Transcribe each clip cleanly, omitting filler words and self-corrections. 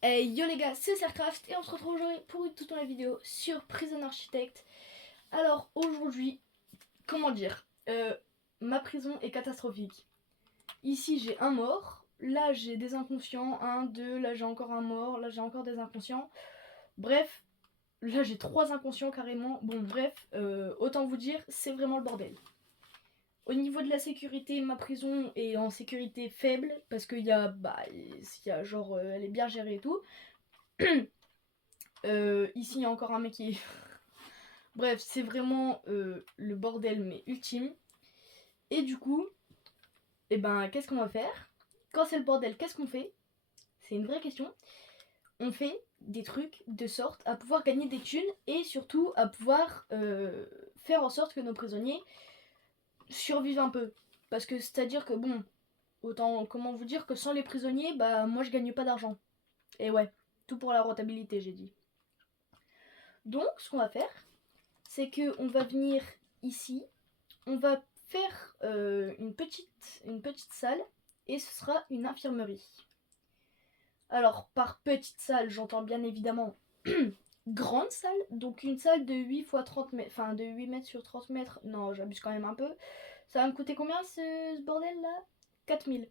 Hey yo les gars, c'est Sercraft et on se retrouve aujourd'hui pour une toute nouvelle vidéo sur Prison Architect. Alors aujourd'hui, comment dire, ma prison est catastrophique. Ici j'ai un mort, là j'ai des inconscients, un, deux, là j'ai encore un mort, là j'ai encore des inconscients. Bref, là j'ai 3 inconscients carrément. Bon bref, autant vous dire, c'est vraiment le bordel. Au niveau de la sécurité, ma prison est en sécurité faible parce qu'il y a, genre, elle est bien gérée et tout. Ici, il y a encore un mec qui... Bref, c'est vraiment le bordel, mais ultime. Et du coup, qu'est-ce qu'on va faire? Quand c'est le bordel, qu'est-ce qu'on fait? C'est une vraie question. On fait des trucs de sorte à pouvoir gagner des thunes et surtout à pouvoir faire en sorte que nos prisonniers survivent un peu. Parce que c'est-à-dire que bon, autant comment vous dire que sans les prisonniers, moi je gagne pas d'argent. Et ouais, tout pour la rentabilité, j'ai dit. Donc, ce qu'on va faire, c'est que on va venir ici, on va faire une petite salle et ce sera une infirmerie. Alors, par petite salle, j'entends bien évidemment grande salle, donc une salle de 8 x 30 mètres, enfin de 8 mètres sur 30 mètres, non, j'abuse quand même un peu. Ça va me coûter combien ce bordel là? 4000.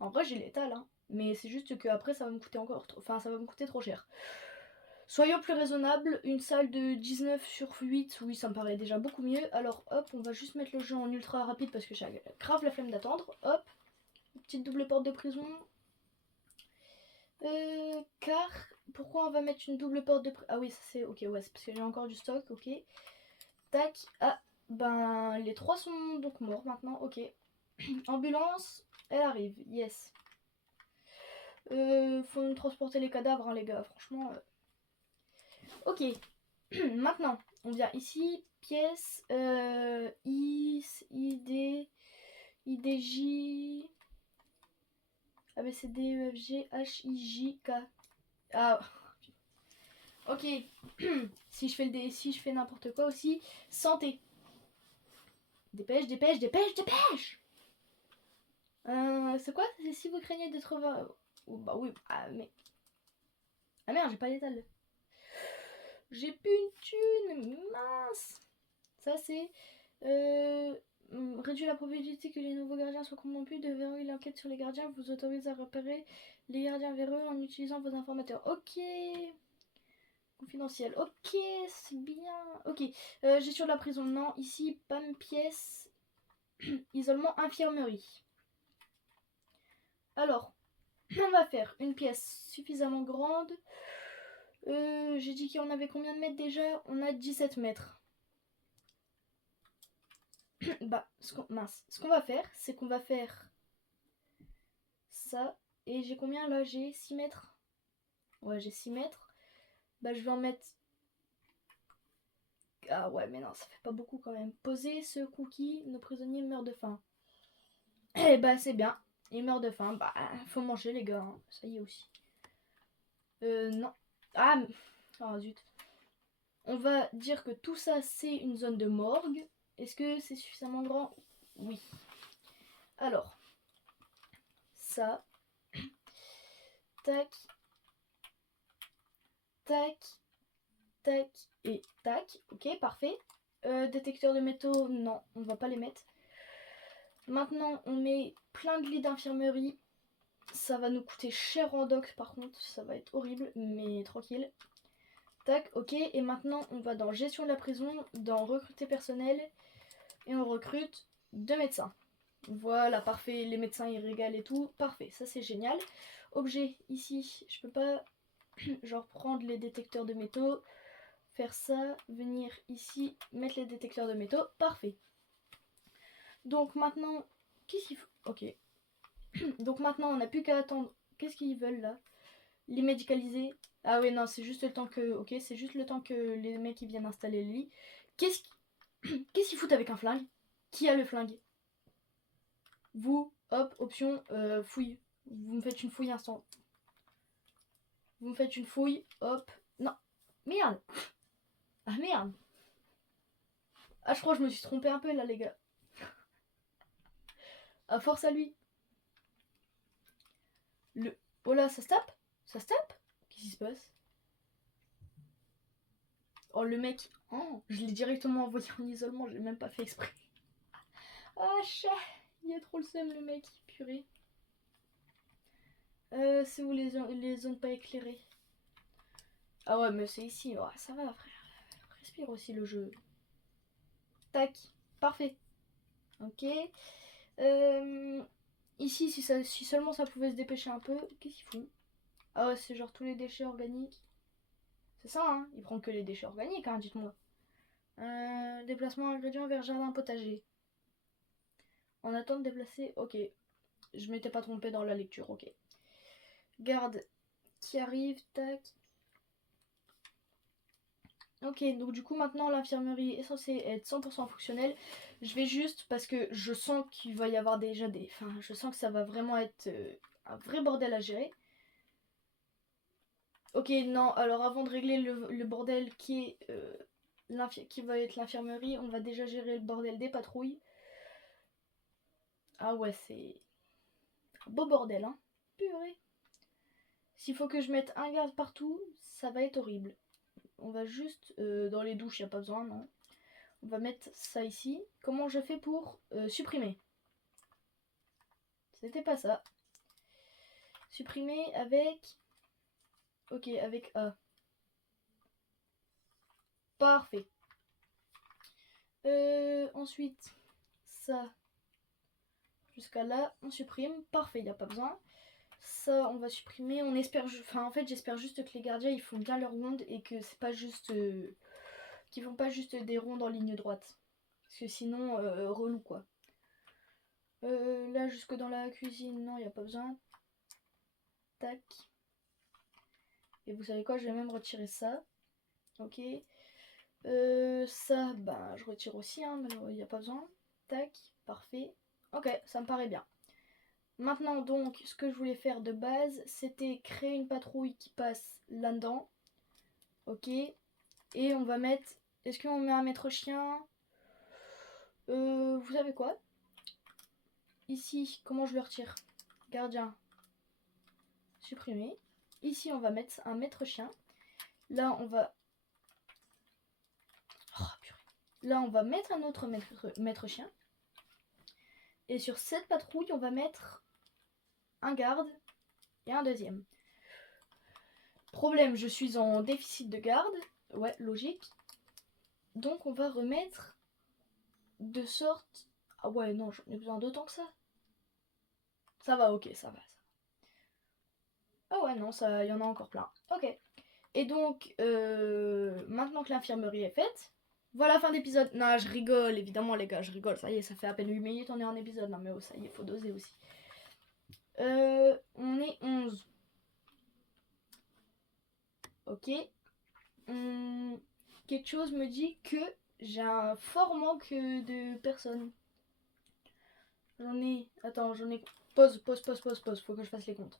En vrai, j'ai l'étal, hein, mais c'est juste que après ça va me coûter ça va me coûter trop cher. Soyons plus raisonnables, une salle de 19 sur 8, oui, ça me paraît déjà beaucoup mieux. Alors hop, on va juste mettre le jeu en ultra rapide parce que j'ai grave la flemme d'attendre. Hop, petite double porte de prison. Car, pourquoi on va mettre une double porte de prison? Ah oui, ça c'est, ok, ouais, c'est parce que j'ai encore du stock, ok. Tac, ah, les 3 sont donc morts maintenant, ok. Ambulance, elle arrive, yes. Faut nous transporter les cadavres, hein, les gars, franchement. Ok, maintenant, on vient ici, pièce, ID, IDJ, ABCD, EFG, HIJK. Ah, ok. Si je fais n'importe quoi aussi, santé. Dépêche, dépêche, dépêche, dépêche. C'est quoi? C'est si vous craignez d'être... Oh, bah oui, ah mais... Ah merde, j'ai pas l'étal. J'ai plus une thune, mince. Ça c'est... Réduire la probabilité que les nouveaux gardiens soient corrompus, de verrouiller l'enquête sur les gardiens, vous autorise à repérer les gardiens véreux en utilisant vos informateurs. Ok. Confidentiel. Ok, c'est bien. Ok. Gestion de la prison. Non, ici, PAM pièce. Isolement infirmerie. Alors, on va faire une pièce suffisamment grande. J'ai dit qu'on avait combien de mètres déjà? On a 17 mètres. Ce qu'on va faire, c'est qu'on va faire ça. Et j'ai combien là? J'ai 6 mètres. Ouais, j'ai 6 mètres. Je vais en mettre... Ah ouais, mais non, ça fait pas beaucoup quand même. Poser ce cookie, nos prisonniers meurent de faim. Eh c'est bien. Ils meurent de faim. Faut manger les gars, hein. Ça y est aussi. Non. Ah, oh zut. On va dire que tout ça, c'est une zone de morgue. Est-ce que c'est suffisamment grand? Oui. Alors, ça. Tac. Tac. Tac. Et tac. Ok, parfait. Détecteur de métaux, non, on va pas les mettre. Maintenant, on met plein de lits d'infirmerie. Ça va nous coûter cher en doc, par contre. Ça va être horrible, mais tranquille. Tac, ok. Et maintenant, on va dans gestion de la prison, dans recruter personnel. Et on recrute 2 médecins. Voilà, parfait. Les médecins, ils régalent et tout. Parfait, ça c'est génial. Objet, ici, je peux pas genre prendre les détecteurs de métaux. Faire ça, venir ici, mettre les détecteurs de métaux. Parfait. Donc maintenant, qu'est-ce qu'il faut? Ok. Donc maintenant, on n'a plus qu'à attendre. Qu'est-ce qu'ils veulent là? Les médicaliser. Ah ouais, non, c'est juste le temps que... Ok, c'est juste le temps que les mecs ils viennent installer le lit. Qu'est-ce qu'ils foutent avec un flingue? Qui a le flingue? Vous, hop, option, fouille. Vous me faites une fouille instant. Vous me faites une fouille, hop. Non. Merde. Ah merde. Ah, je crois que je me suis trompée un peu là, les gars. À force à lui. Oh là, ça se tape? Ça se tape? Qu'est-ce qui se passe? Oh, le mec. Oh, je l'ai directement envoyé en isolement, j'ai même pas fait exprès. Ah, chat. Il a trop le seum, le mec. Purée. C'est où les zones pas éclairées? Ah ouais, mais c'est ici. Oh, ça va, frère. Respire aussi le jeu. Tac. Parfait. Ok. Ici, si seulement ça pouvait se dépêcher un peu. Qu'est-ce qu'il fout? Ah ouais, c'est genre tous les déchets organiques. C'est ça, hein? Il prend que les déchets organiques, hein, dites-moi. Déplacement ingrédients vers jardin potager. En attente de déplacer. Ok. Je m'étais pas trompée dans la lecture, ok. Garde qui arrive, tac. Ok, donc du coup maintenant l'infirmerie est censée être 100% fonctionnelle. Je vais juste, parce que je sens qu'il va y avoir déjà des... Enfin, je sens que ça va vraiment être un vrai bordel à gérer. Ok, non, alors avant de régler le bordel qui va être l'infirmerie, on va déjà gérer le bordel des patrouilles. Ah ouais, c'est un beau bordel, hein. Purée. S'il faut que je mette un garde partout, ça va être horrible. On va juste... dans les douches, il n'y a pas besoin, non. On va mettre ça ici. Comment je fais pour supprimer? C'était pas ça. Supprimer avec... Ok, avec A. Parfait. Ensuite, ça. Jusqu'à là, on supprime. Parfait, il n'y a pas besoin. Ça, on va supprimer. On espère... Enfin, en fait, j'espère juste que les gardiens, ils font bien leur ronde et que c'est pas juste... qu'ils font pas juste des rondes en ligne droite. Parce que sinon, relou, quoi. Là, jusque dans la cuisine, non, il n'y a pas besoin. Tac. Et vous savez quoi, je vais même retirer ça. Ok. Ça, ben, je retire aussi, hein, mais il n'y a pas besoin. Tac, parfait. Ok, ça me paraît bien. Maintenant, donc, ce que je voulais faire de base, c'était créer une patrouille qui passe là-dedans. Ok. Et on va mettre... Est-ce qu'on met un maître chien? Vous savez quoi? Ici, comment je le retire? Gardien. Supprimer. Ici, on va mettre un maître chien. Là, on va... Oh, purée. Là, on va mettre un autre maître chien. Et sur cette patrouille, on va mettre un garde et un deuxième. Problème, je suis en déficit de garde. Ouais, logique. Donc, on va remettre de sorte... Ah ouais, non, j'en ai besoin d'autant que ça. Ça va, ok, ça va. Ah ouais, non, ça, il y en a encore plein. Ok. Et donc, maintenant que l'infirmerie est faite, voilà, fin d'épisode. Non, je rigole, évidemment, les gars, je rigole. Ça y est, ça fait à peine 8 minutes, on est en épisode. Non, mais oh, ça y est, faut doser aussi. On est 11. Ok. Quelque chose me dit que j'ai un fort manque de personnes. J'en ai... Attends, j'en ai... Pause. Faut que je fasse les comptes.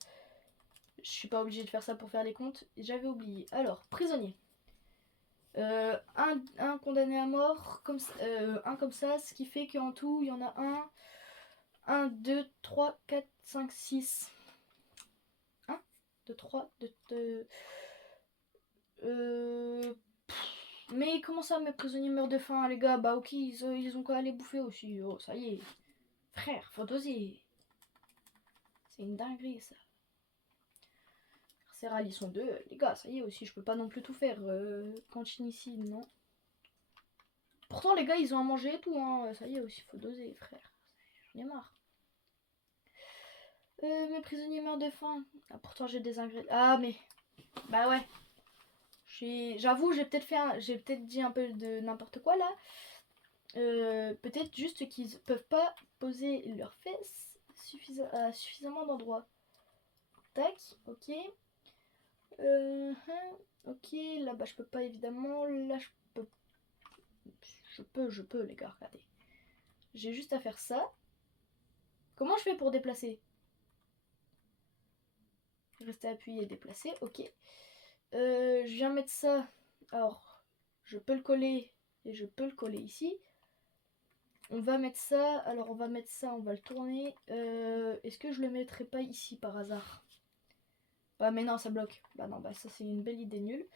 Je suis pas obligée de faire ça pour faire les comptes. J'avais oublié. Alors, prisonnier. Un condamné à mort, un comme ça, ce qui fait qu'en tout, il y en a 1, 2, 3, 4, 5, 6. 1, 2, 3, 2... Mais comment ça, mes prisonniers meurent de faim, les gars? Bah ok, ils ont qu'à aller bouffer aussi. Oh, ça y est. Frère, faut doser. C'est une dinguerie, ça. Carcéral, ils sont deux. Les gars, ça y est aussi, je peux pas non plus tout faire. Cantine ici, non. Pourtant, les gars, ils ont à manger et tout, hein. Ça y est aussi, faut doser, frère. J'en ai marre. Mes prisonniers meurent de faim. Ah, pourtant, j'ai des ingrédients. Ah, mais... Bah ouais. J'avoue, j'ai peut-être dit un peu de n'importe quoi, là. Peut-être juste qu'ils peuvent pas poser leurs fesses à suffisamment d'endroits. Tac, ok. Ok, là bas je peux pas évidemment. Là je peux les gars, regardez. J'ai juste à faire ça. Comment je fais pour déplacer? Rester appuyé et déplacer, ok. Je viens mettre ça. Alors, je peux le coller et je peux le coller ici. On va mettre ça. Alors on va mettre ça, on va le tourner. Est-ce que je le mettrai pas ici par hasard? Bah mais non, ça bloque. Bah non, bah ça c'est une belle idée nulle.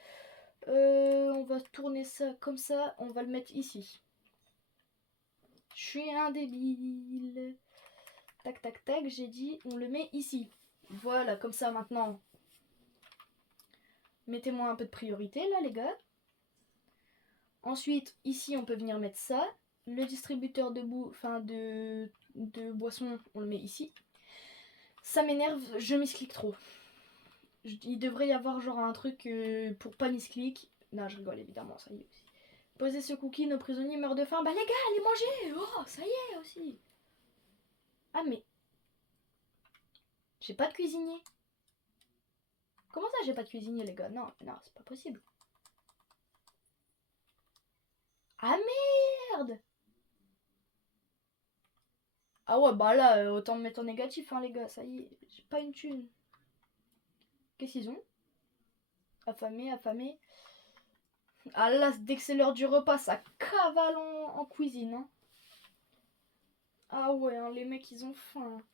On va tourner ça comme ça. On va le mettre ici. Je suis un débile. Tac tac tac, j'ai dit on le met ici. Voilà, comme ça maintenant. Mettez-moi un peu de priorité là les gars. Ensuite, ici on peut venir mettre ça. Le distributeur de boissons, on le met ici. Ça m'énerve, je misclick trop. Il devrait y avoir genre un truc pour pas misclick. Non, je rigole évidemment, ça y est aussi. Posez ce cookie, nos prisonniers meurent de faim. Bah les gars, allez manger. Oh, ça y est aussi. Ah mais... J'ai pas de cuisinier. Comment ça j'ai pas de cuisinier les gars? Non, non, c'est pas possible. Ah merde! Ah ouais, bah là, autant me mettre en négatif, hein les gars, ça y est, j'ai pas une thune. Qu'est-ce qu'ils ont? Affamé, affamé. Ah là, dès que c'est l'heure du repas, ça cavale en cuisine. Hein. Ah ouais, hein, les mecs, ils ont faim.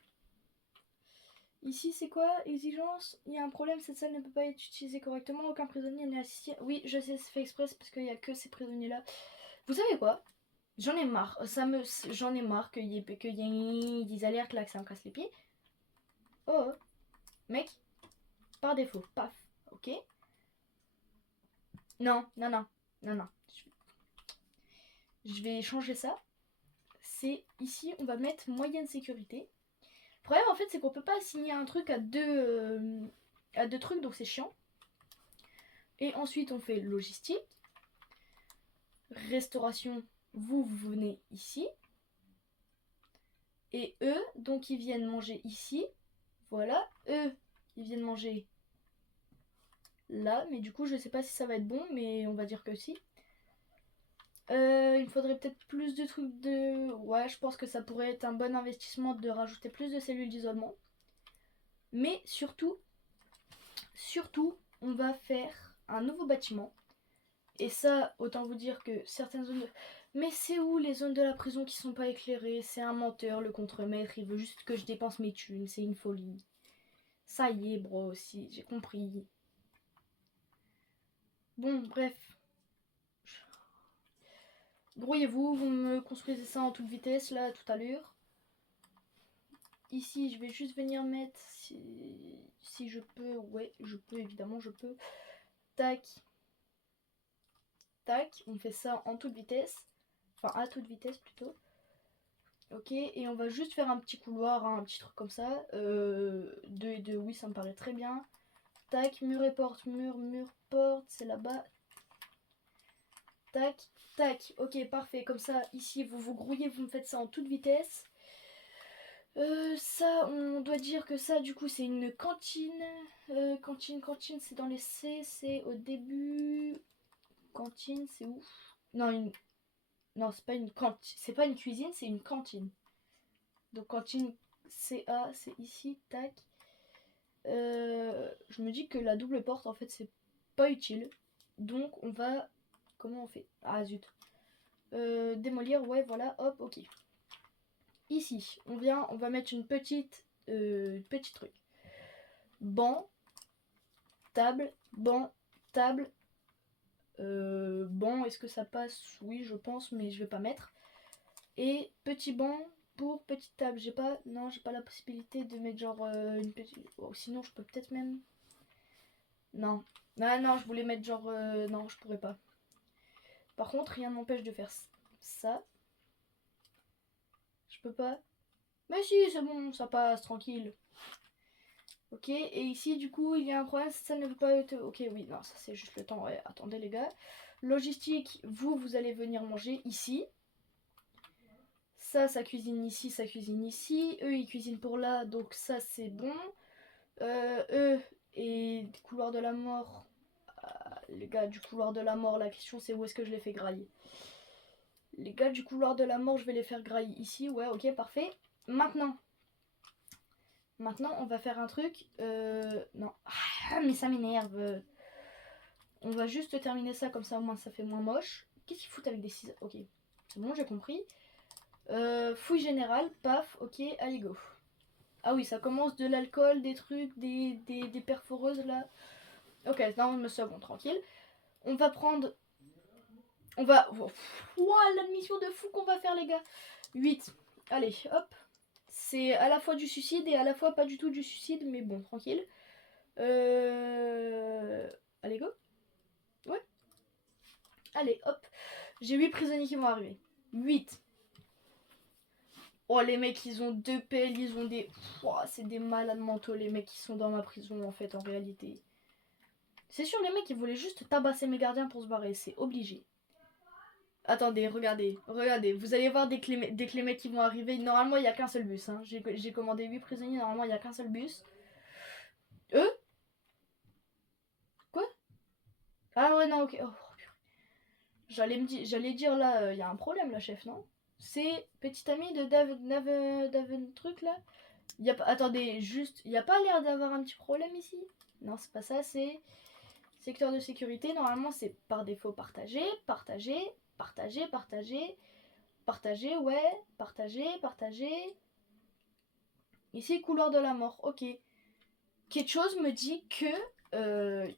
Ici, c'est quoi? Exigence. Il y a un problème, cette salle ne peut pas être utilisée correctement. Aucun prisonnier n'est assisté. Oui, je sais, c'est fait exprès, parce qu'il n'y a que ces prisonniers-là. Vous savez quoi? J'en ai marre. J'en ai marre qu'il y ait des alertes là, que ça me casse les pieds. Oh, mec. Par défaut. Paf. Ok. Non, non, non. Non, non. Je vais changer ça. C'est ici, on va mettre moyenne sécurité. Le problème, en fait, c'est qu'on peut pas assigner un truc à deux trucs, donc c'est chiant. Et ensuite, on fait logistique. Restauration, vous venez ici. Et eux, donc ils viennent manger ici. Voilà. Eux, ils viennent manger là. Mais du coup, je sais pas si ça va être bon, mais on va dire que si. Il me faudrait peut-être plus de trucs de... Ouais, je pense que ça pourrait être un bon investissement de rajouter plus de cellules d'isolement. Mais surtout, on va faire un nouveau bâtiment. Et ça, autant vous dire que certaines zones de... Mais c'est où les zones de la prison qui sont pas éclairées? C'est un menteur, le contremaître, il veut juste que je dépense mes thunes, c'est une folie. Ça y est, bro, aussi, j'ai compris. Bon, bref. Grouillez-vous, vous me construisez ça en toute vitesse, là, tout à l'heure. Ici, je vais juste venir mettre, si je peux, ouais, je peux, évidemment, je peux. Tac. Tac, on fait ça en toute vitesse. Enfin, à toute vitesse, plutôt. Ok, et on va juste faire un petit couloir, hein, un petit truc comme ça. 2 et 2, oui, ça me paraît très bien. Tac, mur et porte, mur, porte, c'est là-bas. Tac, tac, ok, parfait. Comme ça, ici, vous vous grouillez, vous me faites ça en toute vitesse. Ça, on doit dire que ça, du coup, c'est une cantine. Cantine, c'est dans les C, c'est au début. Cantine, c'est où? Non, non, c'est pas une cantine, c'est pas une cuisine, c'est une cantine. Donc cantine CA, c'est ici, tac. Je me dis que la double porte, en fait, c'est pas utile. Donc on va... Comment on fait? Ah zut. Démolir, ouais, voilà, hop, ok. Ici, on va mettre une petite truc. Banc, table, banc, table. Banc, est-ce que ça passe? Oui, je pense, mais je vais pas mettre. Et petit banc pour petite table. J'ai pas la possibilité de mettre genre une petite... Oh, sinon, je peux peut-être même... Non. Non, je voulais mettre genre... non, je pourrais pas. Par contre, rien ne m'empêche de faire ça. Je peux pas. Mais si, c'est bon, ça passe, tranquille. Ok, et ici, du coup, il y a un problème, ça ne veut pas être... Ok, oui, non, ça c'est juste le temps. Ouais, attendez les gars. Logistique, vous allez venir manger ici. Ça cuisine ici, ça cuisine ici. Eux, ils cuisinent pour là, donc ça, c'est bon. Eux, et couloir de la mort... les gars du couloir de la mort, la question c'est où est-ce que je les fais grailler. Les gars du couloir de la mort, je vais les faire grailler ici. Ouais, ok, parfait. Maintenant, on va faire un truc. Non. Ah, mais ça m'énerve. On va juste terminer ça comme ça, au moins ça fait moins moche. Qu'est-ce qu'ils foutent avec des ciseaux? Ok, c'est bon, j'ai compris. Fouille générale, paf, ok, allez go. Ah oui, ça commence de l'alcool, des trucs, des perforeuses là. Ok, non, me second, tranquille. On va prendre... On va... Ouah, la mission de fou qu'on va faire les gars. 8. Allez, hop. C'est à la fois du suicide et à la fois pas du tout du suicide, mais bon, tranquille. Allez, go. Ouais. Allez, hop. J'ai 8 prisonniers qui vont arriver. 8. Oh, les mecs, ils ont 2 pelles, ils ont des... Oh, c'est des malades mentaux, les mecs qui sont dans ma prison, en fait, en réalité. C'est sûr, les mecs, ils voulaient juste tabasser mes gardiens pour se barrer, c'est obligé. Attendez, regardez, regardez. Vous allez voir dès que les mecs qui vont arriver. Normalement, il n'y a qu'un seul bus. Hein. J'ai commandé 8 prisonniers, normalement, il n'y a qu'un seul bus. Eux? Quoi? Ah ouais, non, ok. Oh, j'allais dire là, il y a un problème là, chef, non? C'est petit ami de Daven truc là? Y a pas, attendez, juste, il n'y a pas l'air d'avoir un petit problème ici? Non, c'est pas ça, c'est secteur de sécurité. Normalement, c'est par défaut partagé, partagé, partagé, partagé, partagé, ouais, partagé, partagé. Ici, couloir de la mort, ok. Quelque chose me dit que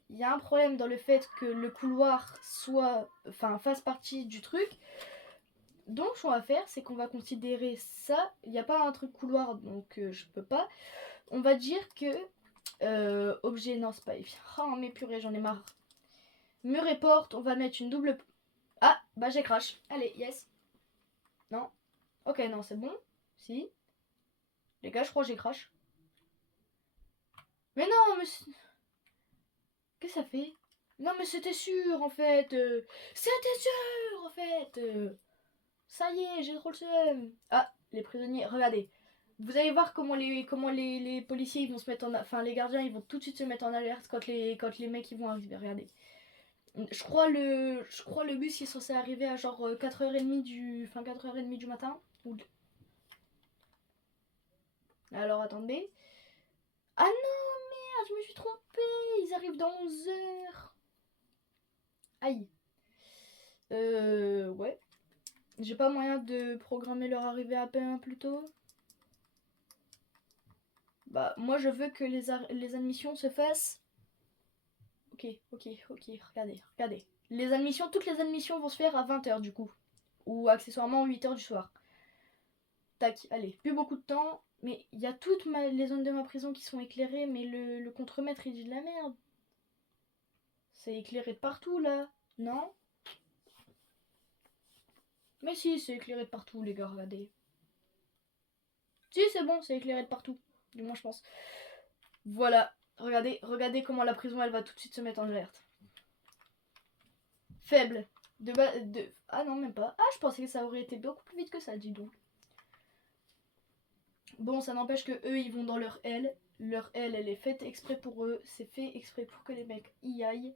y a un problème dans le fait que le couloir fasse partie du truc. Donc, ce qu'on va faire, c'est qu'on va considérer ça. Il n'y a pas un truc couloir, donc je peux pas. On va dire que objet, non, c'est pas évident. Oh, mais purée, j'en ai marre. Mur et porte, on va mettre une double. Ah, bah j'ai crash. Allez, yes. Non. Ok, non, c'est bon. Si. Les gars, je crois que j'ai crash. Mais non, mais... Qu'est-ce que ça fait? Non, mais c'était sûr, en fait. C'était sûr, en fait. Ça y est, j'ai trop le seum. Ah, les prisonniers, regardez. Vous allez voir comment les policiers ils vont se mettre en... Enfin, les gardiens, ils vont tout de suite se mettre en alerte quand les mecs ils vont arriver. Regardez. Je crois le bus il est censé arriver à genre 4h30 du matin. Alors, attendez. Ah non, merde, je me suis trompée. Ils arrivent dans 11h. Aïe. Ouais. J'ai pas moyen de programmer leur arrivée à peine plus tôt. Bah, moi je veux que les admissions se fassent. Ok, regardez. Toutes les admissions vont se faire à 20h du coup. Ou accessoirement 8h du soir. Tac, allez, plus beaucoup de temps. Mais il y a toutes les zones de ma prison qui sont éclairées, mais le contremaître il dit de la merde. C'est éclairé de partout là, non? Mais si, c'est éclairé de partout les gars, regardez. Si, c'est bon, c'est éclairé de partout. Du moins je pense. Voilà, regardez comment la prison elle va tout de suite se mettre en alerte. Faible. Ah non, même pas. Ah, je pensais que ça aurait été beaucoup plus vite que ça, dis donc. Bon, ça n'empêche que eux, ils vont dans leur aile. Leur aile, elle est faite exprès pour eux. C'est fait exprès pour que les mecs y aillent.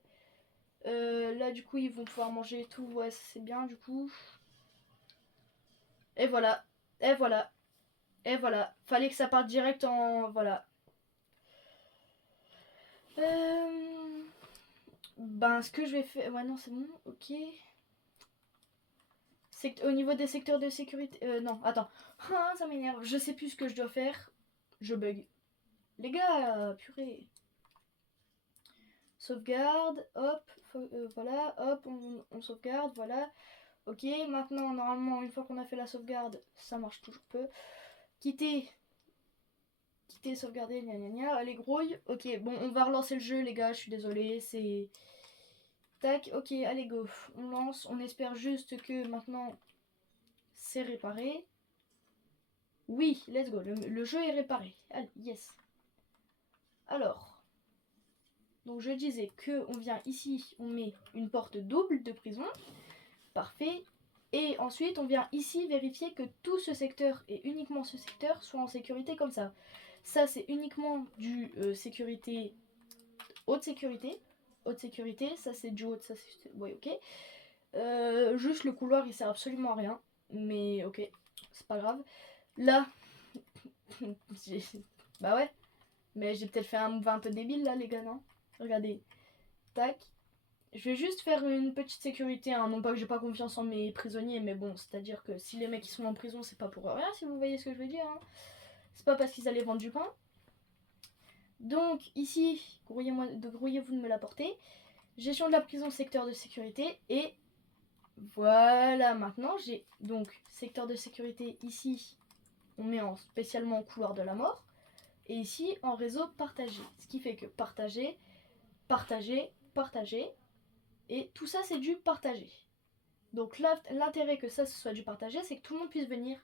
Là, du coup, ils vont pouvoir manger et tout. Ouais, c'est bien, du coup. Et voilà. Et voilà. Et voilà. Fallait que ça parte direct en... Voilà. Ben, ce que je vais faire... Ouais, non, c'est bon. Ok. Au niveau des secteurs de sécurité... non, attends. Ah, ça m'énerve. Je sais plus ce que je dois faire. Je bug. Les gars, purée. Sauvegarde, hop, voilà, hop, on sauvegarde, voilà. Ok, maintenant, normalement, une fois qu'on a fait la sauvegarde, ça marche toujours peu. Quitter, sauvegarder, gna gna gna, allez, grouille. Ok, bon, on va relancer le jeu, les gars, je suis désolée, c'est... Tac, ok, allez, go. On lance, on espère juste que maintenant, c'est réparé. Oui, let's go, le jeu est réparé. Allez, yes. Alors, donc je disais que on vient ici, on met une porte double de prison. Parfait. Et ensuite, on vient ici vérifier que tout ce secteur et uniquement ce secteur soit en sécurité comme ça. Ça, c'est uniquement du sécurité, haute sécurité. Haute sécurité, ça c'est du haute, ça c'est... Ouais, ok. Juste le couloir, il sert absolument à rien. Mais ok, c'est pas grave. Là, bah ouais. Mais j'ai peut-être fait un move un peu débile là, les gars, non? Regardez. Tac. Je vais juste faire une petite sécurité, hein. Non pas que j'ai pas confiance en mes prisonniers, mais bon, c'est-à-dire que si les mecs ils sont en prison, c'est pas pour rien, si vous voyez ce que je veux dire. Hein. C'est pas parce qu'ils allaient vendre du pain. Donc ici, grouillez-vous de me l'apporter. Gestion de la prison, secteur de sécurité. Et voilà, maintenant j'ai donc secteur de sécurité ici. On met en spécialement en couloir de la mort. Et ici en réseau partagé. Ce qui fait que partager, partager, partager. Et tout ça c'est du partagé. Donc l'intérêt que ça ce soit du partagé, c'est que tout le monde puisse venir.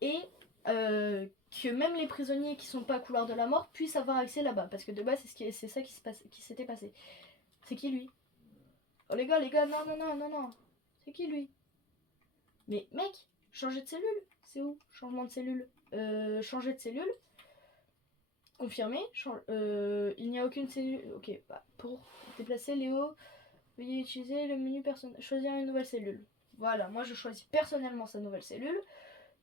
Et que même les prisonniers qui sont pas à couloir de la mort puissent avoir accès là-bas. Parce que de base c'est ça qui s'était passé. C'est qui lui? Oh les gars, non, non, non, non, non. C'est qui lui? Mais mec, changer de cellule. C'est où? Changement de cellule. Changer de cellule. Confirmé. Il n'y a aucune cellule. Ok, bah, pour déplacer Léo, veuillez utiliser le menu personnel. Choisir une nouvelle cellule. Voilà, moi je choisis personnellement sa nouvelle cellule.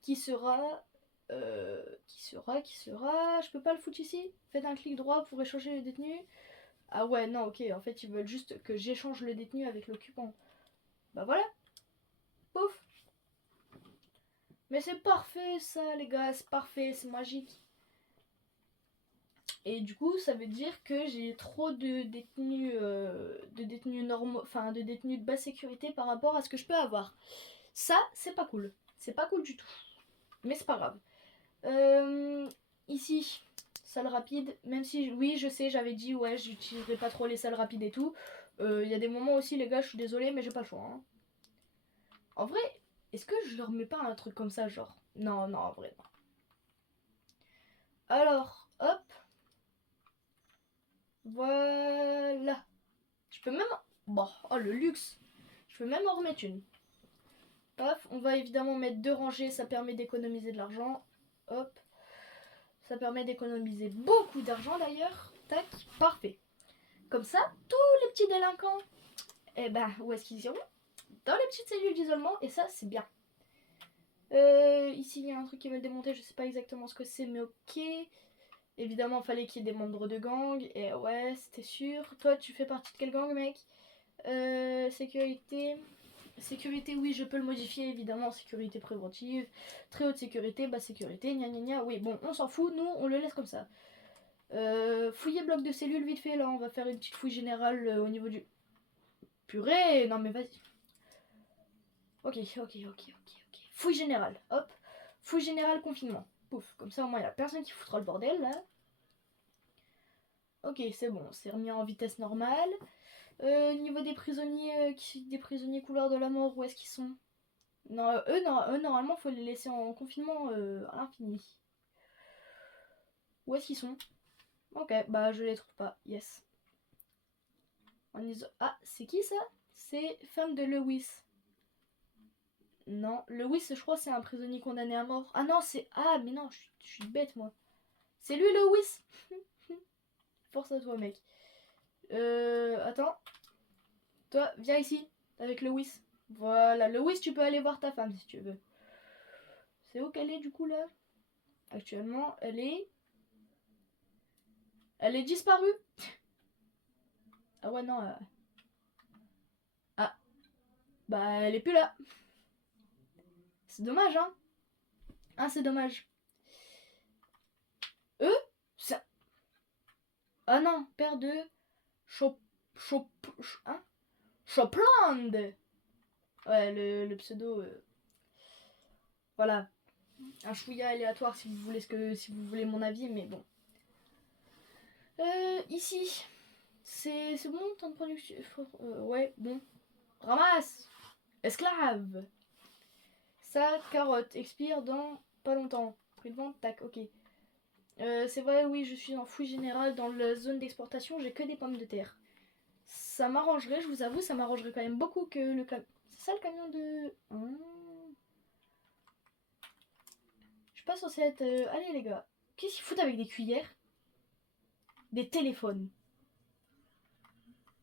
Qui sera. Qui sera. Je peux pas le foutre ici? Faites un clic droit pour échanger les détenus. Ah ouais, non, ok, en fait ils veulent juste que j'échange le détenu avec l'occupant. Bah voilà. Pouf. Mais c'est parfait ça les gars, c'est parfait, c'est magique. Et du coup ça veut dire que j'ai trop de détenus normaux, enfin de détenus de basse sécurité par rapport à ce que je peux avoir. Ça c'est pas cool, c'est pas cool du tout. Mais c'est pas grave. Ici, salle rapide, même si oui je sais j'avais dit ouais j'utiliserai pas trop les salles rapides et tout. Il y a des moments aussi les gars je suis désolée mais j'ai pas le choix. Hein. En vrai, est-ce que je leur mets pas un truc comme ça genre? Non, non en vrai non. Alors, hop. Voilà. Je peux même... Bon, oh le luxe. Je peux même en remettre une. Hop, on va évidemment mettre 2 rangées, ça permet d'économiser de l'argent. Hop. Ça permet d'économiser beaucoup d'argent d'ailleurs. Tac, parfait. Comme ça, tous les petits délinquants, eh ben, où est-ce qu'ils iront? Dans les petites cellules d'isolement, et ça, c'est bien. Ici, il y a un truc qui veut démonter, je sais pas exactement ce que c'est, mais ok. Évidemment, fallait qu'il y ait des membres de gang, et ouais, c'était sûr. Toi, tu fais partie de quel gang, mec? Sécurité. Sécurité, oui, je peux le modifier, évidemment. Sécurité préventive. Très haute sécurité, basse sécurité, gna gna gna. Oui, bon, on s'en fout, nous, on le laisse comme ça. Fouiller bloc de cellules, vite fait, là, on va faire une petite fouille générale au niveau du... Purée, non mais vas-y. Ok. Fouille générale, hop. Fouille générale, confinement. Pouf, comme ça, au moins, il y a personne qui foutra le bordel, là. Ok, c'est bon, c'est remis en vitesse normale. Niveau des prisonniers couleur de la mort, où est-ce qu'ils sont? Non, eux, normalement, faut les laisser en confinement à l'infini. Où est-ce qu'ils sont? Ok, bah je les trouve pas. Yes. Ah, c'est qui ça? C'est femme de Lewis. Non, Lewis, je crois, c'est un prisonnier condamné à mort. Ah non, c'est... Ah, mais non, je suis bête, moi. C'est lui, Lewis. Force à toi, mec. Attends. Toi, viens ici, avec Lewis. Voilà, Lewis, tu peux aller voir ta femme, si tu veux. C'est où qu'elle est, du coup, là? Actuellement, elle est... Elle est disparue. Ah ouais, non. Ah. Bah, elle est plus là. C'est dommage, hein. Ah, c'est dommage. Ça... Ah non, père de... Hein? Chopland. Ouais, le pseudo... Voilà. Un chouïa aléatoire si vous voulez mon avis, mais bon. Ici... C'est bon, temps de production... ouais, bon. Ramasse. Esclave. Ça, carotte. Expire dans pas longtemps. Prix de vente, tac, ok. C'est vrai, oui, je suis en fouille générale. Dans la zone d'exportation, j'ai que des pommes de terre. Ça m'arrangerait, je vous avoue, ça m'arrangerait quand même beaucoup que le camion... C'est ça le camion de... Je suis pas censée être... Allez les gars, qu'est-ce qu'ils foutent avec des cuillères? Des téléphones.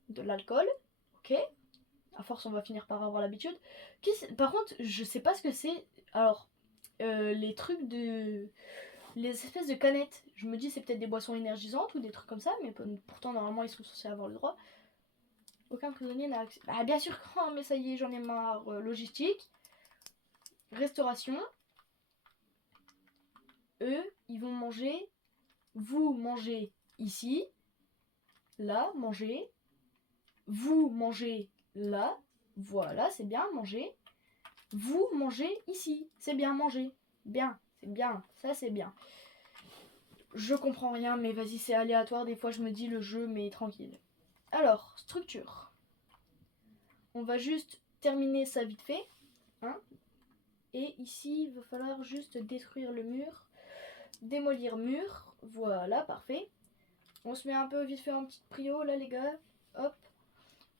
De l'alcool, ok. À force, on va finir par avoir l'habitude. Par contre, je sais pas ce que c'est. Alors, les trucs de... Les espèces de canettes. Je me dis c'est peut-être des boissons énergisantes ou des trucs comme ça, mais pourtant normalement ils sont censés avoir le droit. Aucun prisonnier n'a accès. Bah bien sûr que non, mais ça y est, j'en ai marre. Logistique. Restauration. Eux, ils vont manger. Vous mangez ici. Là, mangez. Vous mangez là. Voilà, c'est bien, manger. Vous mangez ici. C'est bien, manger. Bien, c'est bien. Ça, c'est bien. Je comprends rien, mais vas-y, c'est aléatoire. Des fois, je me dis le jeu, mais tranquille. Alors, structure. On va juste terminer ça vite fait. Hein. Et ici, il va falloir juste détruire le mur. Démolir mur. Voilà, parfait. On se met un peu vite fait en petite prio, là, les gars. Hop.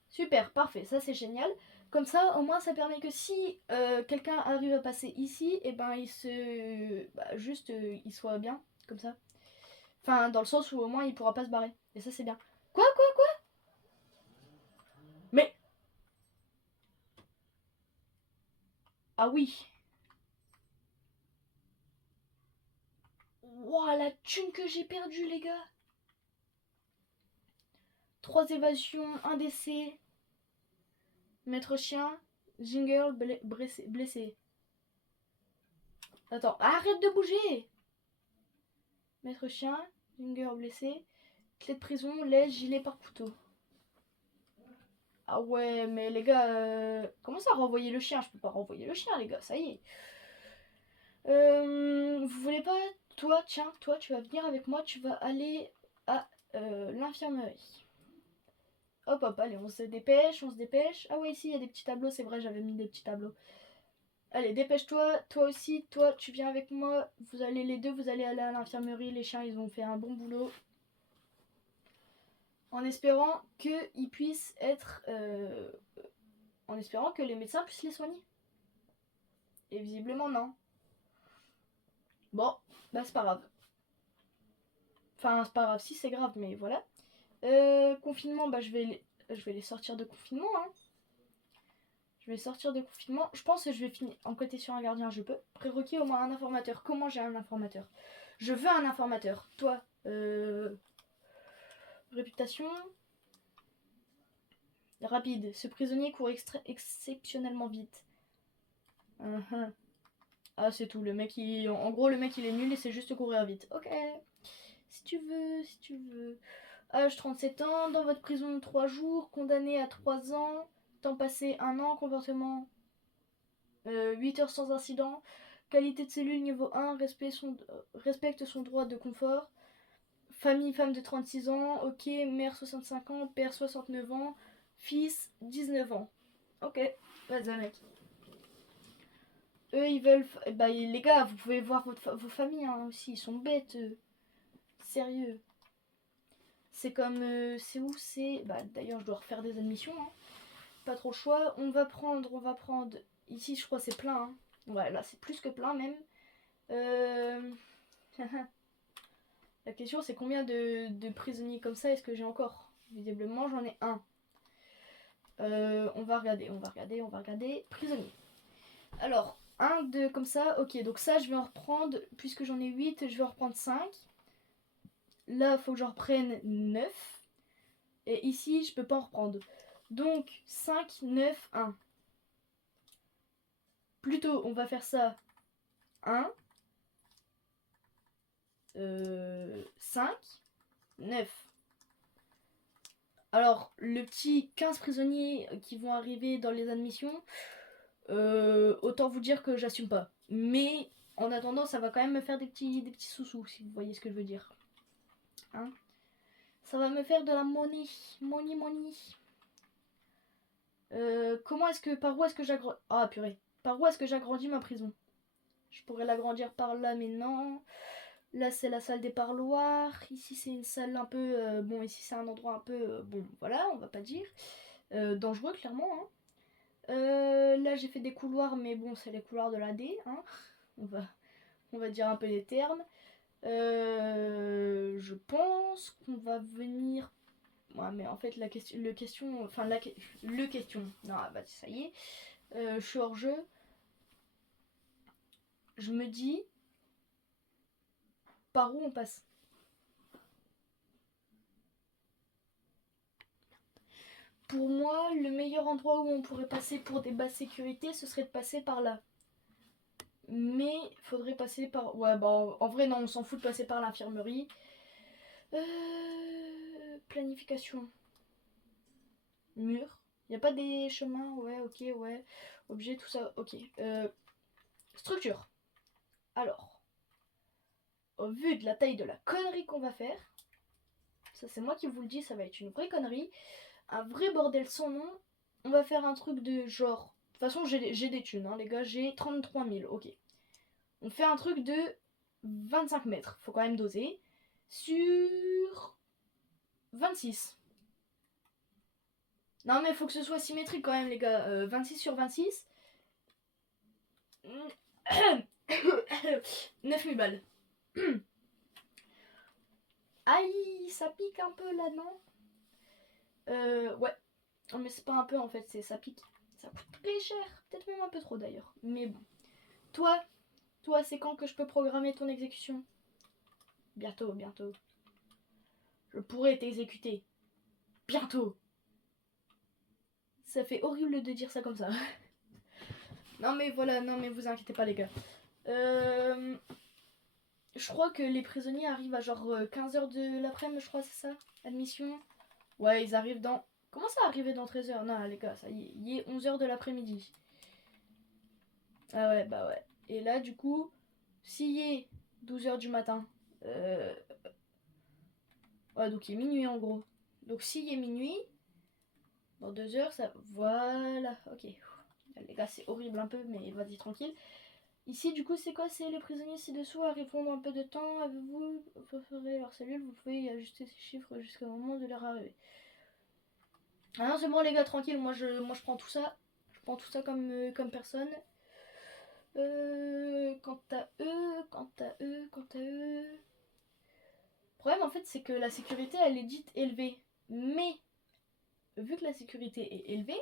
Super, parfait. Ça, c'est génial. Comme ça, au moins, ça permet que si quelqu'un arrive à passer ici, et ben, il se... Bah, juste, il soit bien, comme ça. Enfin, dans le sens où au moins, il pourra pas se barrer. Et ça, c'est bien. Quoi? Mais... Ah oui. Wouah, la thune que j'ai perdue, les gars. 3 évasions, 1 décès. Maître chien, Ginger blessé. Attends, arrête de bouger. Maître chien, Ginger blessé. Clé de prison, lèche, gilet par couteau. Ah ouais, mais les gars, comment ça renvoyer le chien? Je peux pas renvoyer le chien, les gars, ça y est. Vous voulez pas... Toi, tiens, toi, tu vas venir avec moi, tu vas aller à l'infirmerie. Hop, hop, allez, on se dépêche, on se dépêche. Ah ouais, ici, il y a des petits tableaux, c'est vrai, j'avais mis des petits tableaux. Allez, dépêche-toi, toi aussi, toi, tu viens avec moi. Vous allez les deux, vous allez aller à l'infirmerie. Les chiens, ils ont fait un bon boulot. En espérant qu'ils puissent être... en espérant que les médecins puissent les soigner. Et visiblement, non. Bon, bah c'est pas grave. Enfin, c'est pas grave, si c'est grave, mais voilà. Confinement, bah je vais les sortir de confinement, hein. Je vais sortir de confinement. Je pense que je vais finir enquêter sur un gardien, je peux. Prérequis au moins un informateur. Comment j'ai un informateur? Je veux un informateur. Toi, réputation. Rapide. Ce prisonnier court exceptionnellement vite. Ah, c'est tout. Le mec, en gros, le mec, il est nul et c'est juste courir vite. Ok. Si tu veux, si tu veux. Âge 37 ans, dans votre prison 3 jours, condamné à 3 ans, temps passé 1 an, comportement 8 heures sans incident, qualité de cellule niveau 1, respecte son droit de confort, famille femme de 36 ans, ok, mère 65 ans, père 69 ans, fils 19 ans. Ok, vas-y mec. Eux ils veulent... Bah les gars, vous pouvez voir vos familles hein, aussi, ils sont bêtes. Sérieux. C'est comme... c'est où c'est... Bah d'ailleurs je dois refaire des admissions. Hein. Pas trop le choix. On va prendre... Ici je crois c'est plein. Hein. Ouais là c'est plus que plein même. La question c'est combien de prisonniers comme ça est-ce que j'ai encore? Visiblement j'en ai un. On va regarder. Prisonnier. Alors, 1, 2 comme ça. Ok, donc ça je vais en reprendre. Puisque j'en ai 8, je vais en reprendre 5. Là, il faut que j'en reprenne 9. Et ici, je peux pas en reprendre. Donc, 5, 9, 1. Plutôt, on va faire ça 1, 5, 9. Alors, le petit 15 prisonniers qui vont arriver dans les admissions, autant vous dire que j'assume pas. Mais en attendant, ça va quand même me faire des petits sous-sous, si vous voyez ce que je veux dire. Hein, ça va me faire de la money. Money. Par où est-ce que j'agrandis... Ah purée. Par où est-ce que j'agrandis ma prison? Je pourrais l'agrandir par là, mais non. Là, c'est la salle des parloirs. Ici, c'est une salle un peu... bon, ici, c'est un endroit un peu... bon, voilà, on va pas dire. Dangereux, clairement. Hein. Là, j'ai fait des couloirs, mais bon, c'est les couloirs de la D. Hein. On va dire un peu les termes. Je pense qu'on va venir... Ouais, mais en fait, le question... Non, bah, ça y est. Je suis hors jeu. Je me dis... Par où on passe? pour moi, le meilleur endroit où on pourrait passer pour des basses sécurités, ce serait de passer par là. Mais faudrait passer par... Ouais, bah en vrai, non, on s'en fout de passer par l'infirmerie. Planification. Mur. Y a pas des chemins? Ouais, ok, ouais. Objet, tout ça, ok. Structure. Alors, au vu de la taille de la connerie qu'on va faire, ça c'est moi qui vous le dis, ça va être une vraie connerie, un vrai bordel sans nom, on va faire un truc de genre... De toute façon, j'ai des thunes, hein, les gars, j'ai 33 000, ok. On fait un truc de 25 mètres, faut quand même doser, sur 26. Non mais faut que ce soit symétrique quand même les gars, 26 sur 26. 9000 balles. Aïe, ça pique un peu là, non? Ouais. Oh, mais c'est pas un peu en fait, c'est ça pique. Ça coûte très cher. Peut-être même un peu trop d'ailleurs. Mais bon. Toi, c'est quand que je peux programmer ton exécution? Bientôt, bientôt. Je pourrais t'exécuter. Bientôt. Ça fait horrible de dire ça comme ça. Non mais voilà, non mais vous inquiétez pas les gars. Je crois que les prisonniers arrivent à genre 15h de l'après-midi, je crois, c'est ça? Admission. Ouais, ils arrivent dans... Comment ça arriver dans 13h? Non, les gars, ça y est, il est 11h de l'après-midi. Ah ouais, bah ouais. Et là, du coup, s'il est 12h du matin, ouais, donc il est minuit en gros. Donc s'il est minuit, dans 2 heures, ça... Voilà, ok. Les gars, c'est horrible un peu, mais vas-y, tranquille. Ici, du coup, c'est quoi? C'est les prisonniers ci-dessous arriveront dans un peu de temps. Avez-vous préféré leur cellule? Vous pouvez y ajuster ces chiffres jusqu'au moment de leur arrivée. Ah non, c'est bon, les gars, tranquille. Moi, je prends tout ça. Je prends tout ça comme personne. Quant à eux. Le problème, en fait, c'est que la sécurité, elle est dite élevée. Mais, vu que la sécurité est élevée,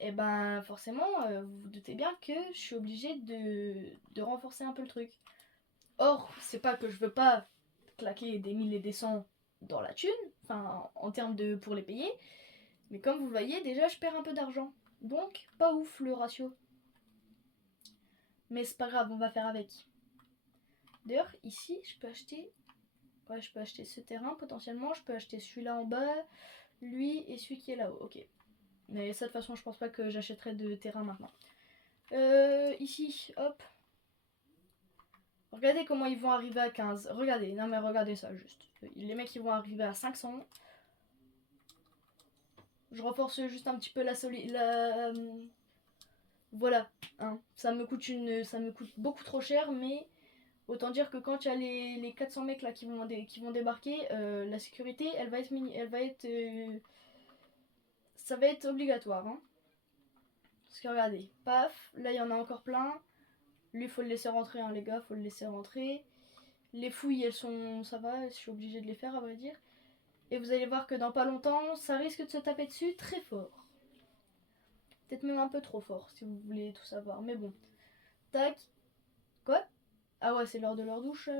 et ben forcément, vous vous doutez bien que je suis obligée de renforcer un peu le truc. Or, c'est pas que je veux pas claquer des 1000 et des 100 dans la thune, enfin en termes de pour les payer, mais comme vous voyez, déjà je perds un peu d'argent. Donc, pas ouf le ratio. Mais c'est pas grave, on va faire avec. D'ailleurs, ici, je peux acheter... Ouais, je peux acheter ce terrain potentiellement, je peux acheter celui-là en bas, lui et celui qui est là-haut, ok. Mais ça, de toute façon, je pense pas que j'achèterai de terrain maintenant. Ici, hop. Regardez comment ils vont arriver à 15. Regardez, non mais regardez ça juste. Les mecs, ils vont arriver à 500. Je renforce juste un petit peu la voilà, hein. Ça me coûte beaucoup trop cher, mais autant dire que quand il y a les 400 mecs là qui vont débarquer, la sécurité, ça va être obligatoire, hein. Parce que regardez, paf, là il y en a encore plein. Lui, faut le laisser rentrer, hein, les gars, faut le laisser rentrer. Les fouilles, elles sont... ça va, je suis obligée de les faire, à vrai dire. Et vous allez voir que dans pas longtemps, ça risque de se taper dessus très fort. Peut-être même un peu trop fort, si vous voulez tout savoir. Mais bon. Tac. Quoi? Ah ouais, c'est l'heure de leur douche.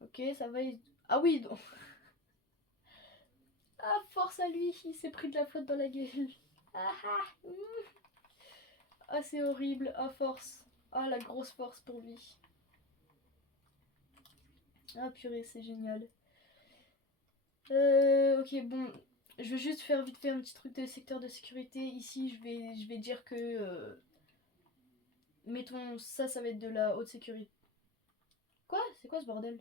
Ok, ça va. Ah oui, donc... Ah, force à lui, il s'est pris de la flotte dans la gueule. Ah ah. Ah, c'est horrible. Ah, force. Ah, la grosse force pour lui. Ah, purée, c'est génial. Ok, bon. Je vais juste faire vite fait un petit truc de secteur de sécurité. Ici, je vais dire que... mettons, ça va être de la haute sécurité. Quoi? C'est quoi ce bordel?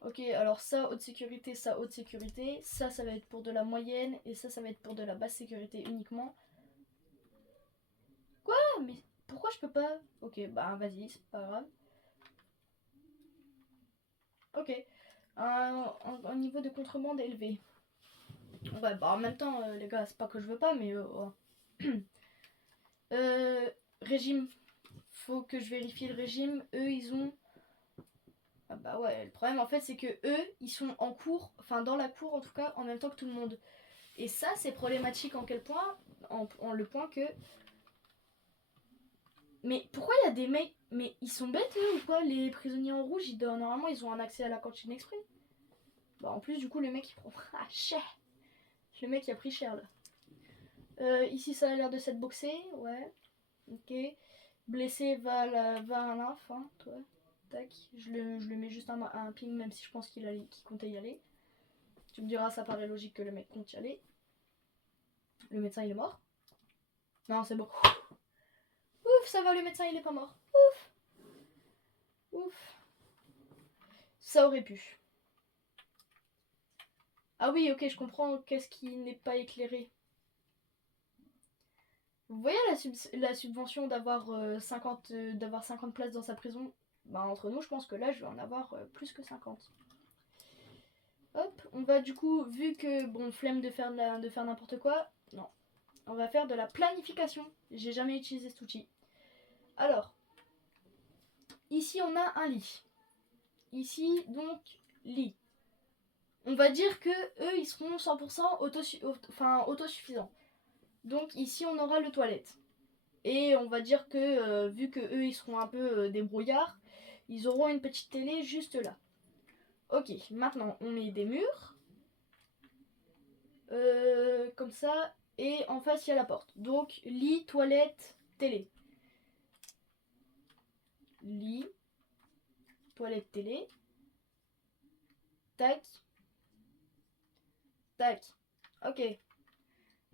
Ok, alors ça, haute sécurité, ça, haute sécurité. Ça va être pour de la moyenne. Et ça va être pour de la basse sécurité uniquement. Quoi? Mais pourquoi je peux pas? Ok, bah vas-y, c'est pas grave. Ok. Un niveau de contrebande élevé. Ouais, bah en même temps, les gars, c'est pas que je veux pas, mais... Oh. Régime. Faut que je vérifie le régime. Eux, ils ont... Ah bah ouais, le problème en fait, c'est que eux, ils sont en cours, enfin dans la cour en tout cas, en même temps que tout le monde. Et ça, c'est problématique en quel point? En le point que... Mais pourquoi il y a des mecs... Mais ils sont bêtes eux ou quoi? Les prisonniers en rouge, normalement, ils ont un accès à la cantine exprès. Bah en plus du coup le mec il prend... Ah cher. Le mec il a pris cher là. Ici ça a l'air de s'être boxé, ouais. Ok. Blessé va à l'inf, hein, toi. Tac. Je le mets juste un ping même si je pense qu'il comptait y aller. Tu me diras ça paraît logique que le mec compte y aller. Le médecin il est mort. Non c'est bon. Ouf ça va le médecin il est pas mort. Ouf. Ouf. Ça aurait pu. Ah oui, ok, je comprends. Qu'est-ce qui n'est pas éclairé? Vous voyez la subvention d'avoir 50 places dans sa prison? Bah entre nous, je pense que là, je vais en avoir plus que 50. Hop, on va du coup, vu que, bon, flemme de faire n'importe quoi, non. On va faire de la planification. J'ai jamais utilisé cet outil. Alors, ici, on a un lit. Ici, donc, lit. On va dire que eux, ils seront 100% autosuffisants. Donc ici, on aura le toilette. Et on va dire que, vu que eux, ils seront un peu débrouillards, ils auront une petite télé juste là. Ok, maintenant, on met des murs. Comme ça. Et en face, il y a la porte. Donc, lit, toilette, télé. Lit, toilette, télé. Tac. Tac. Ok.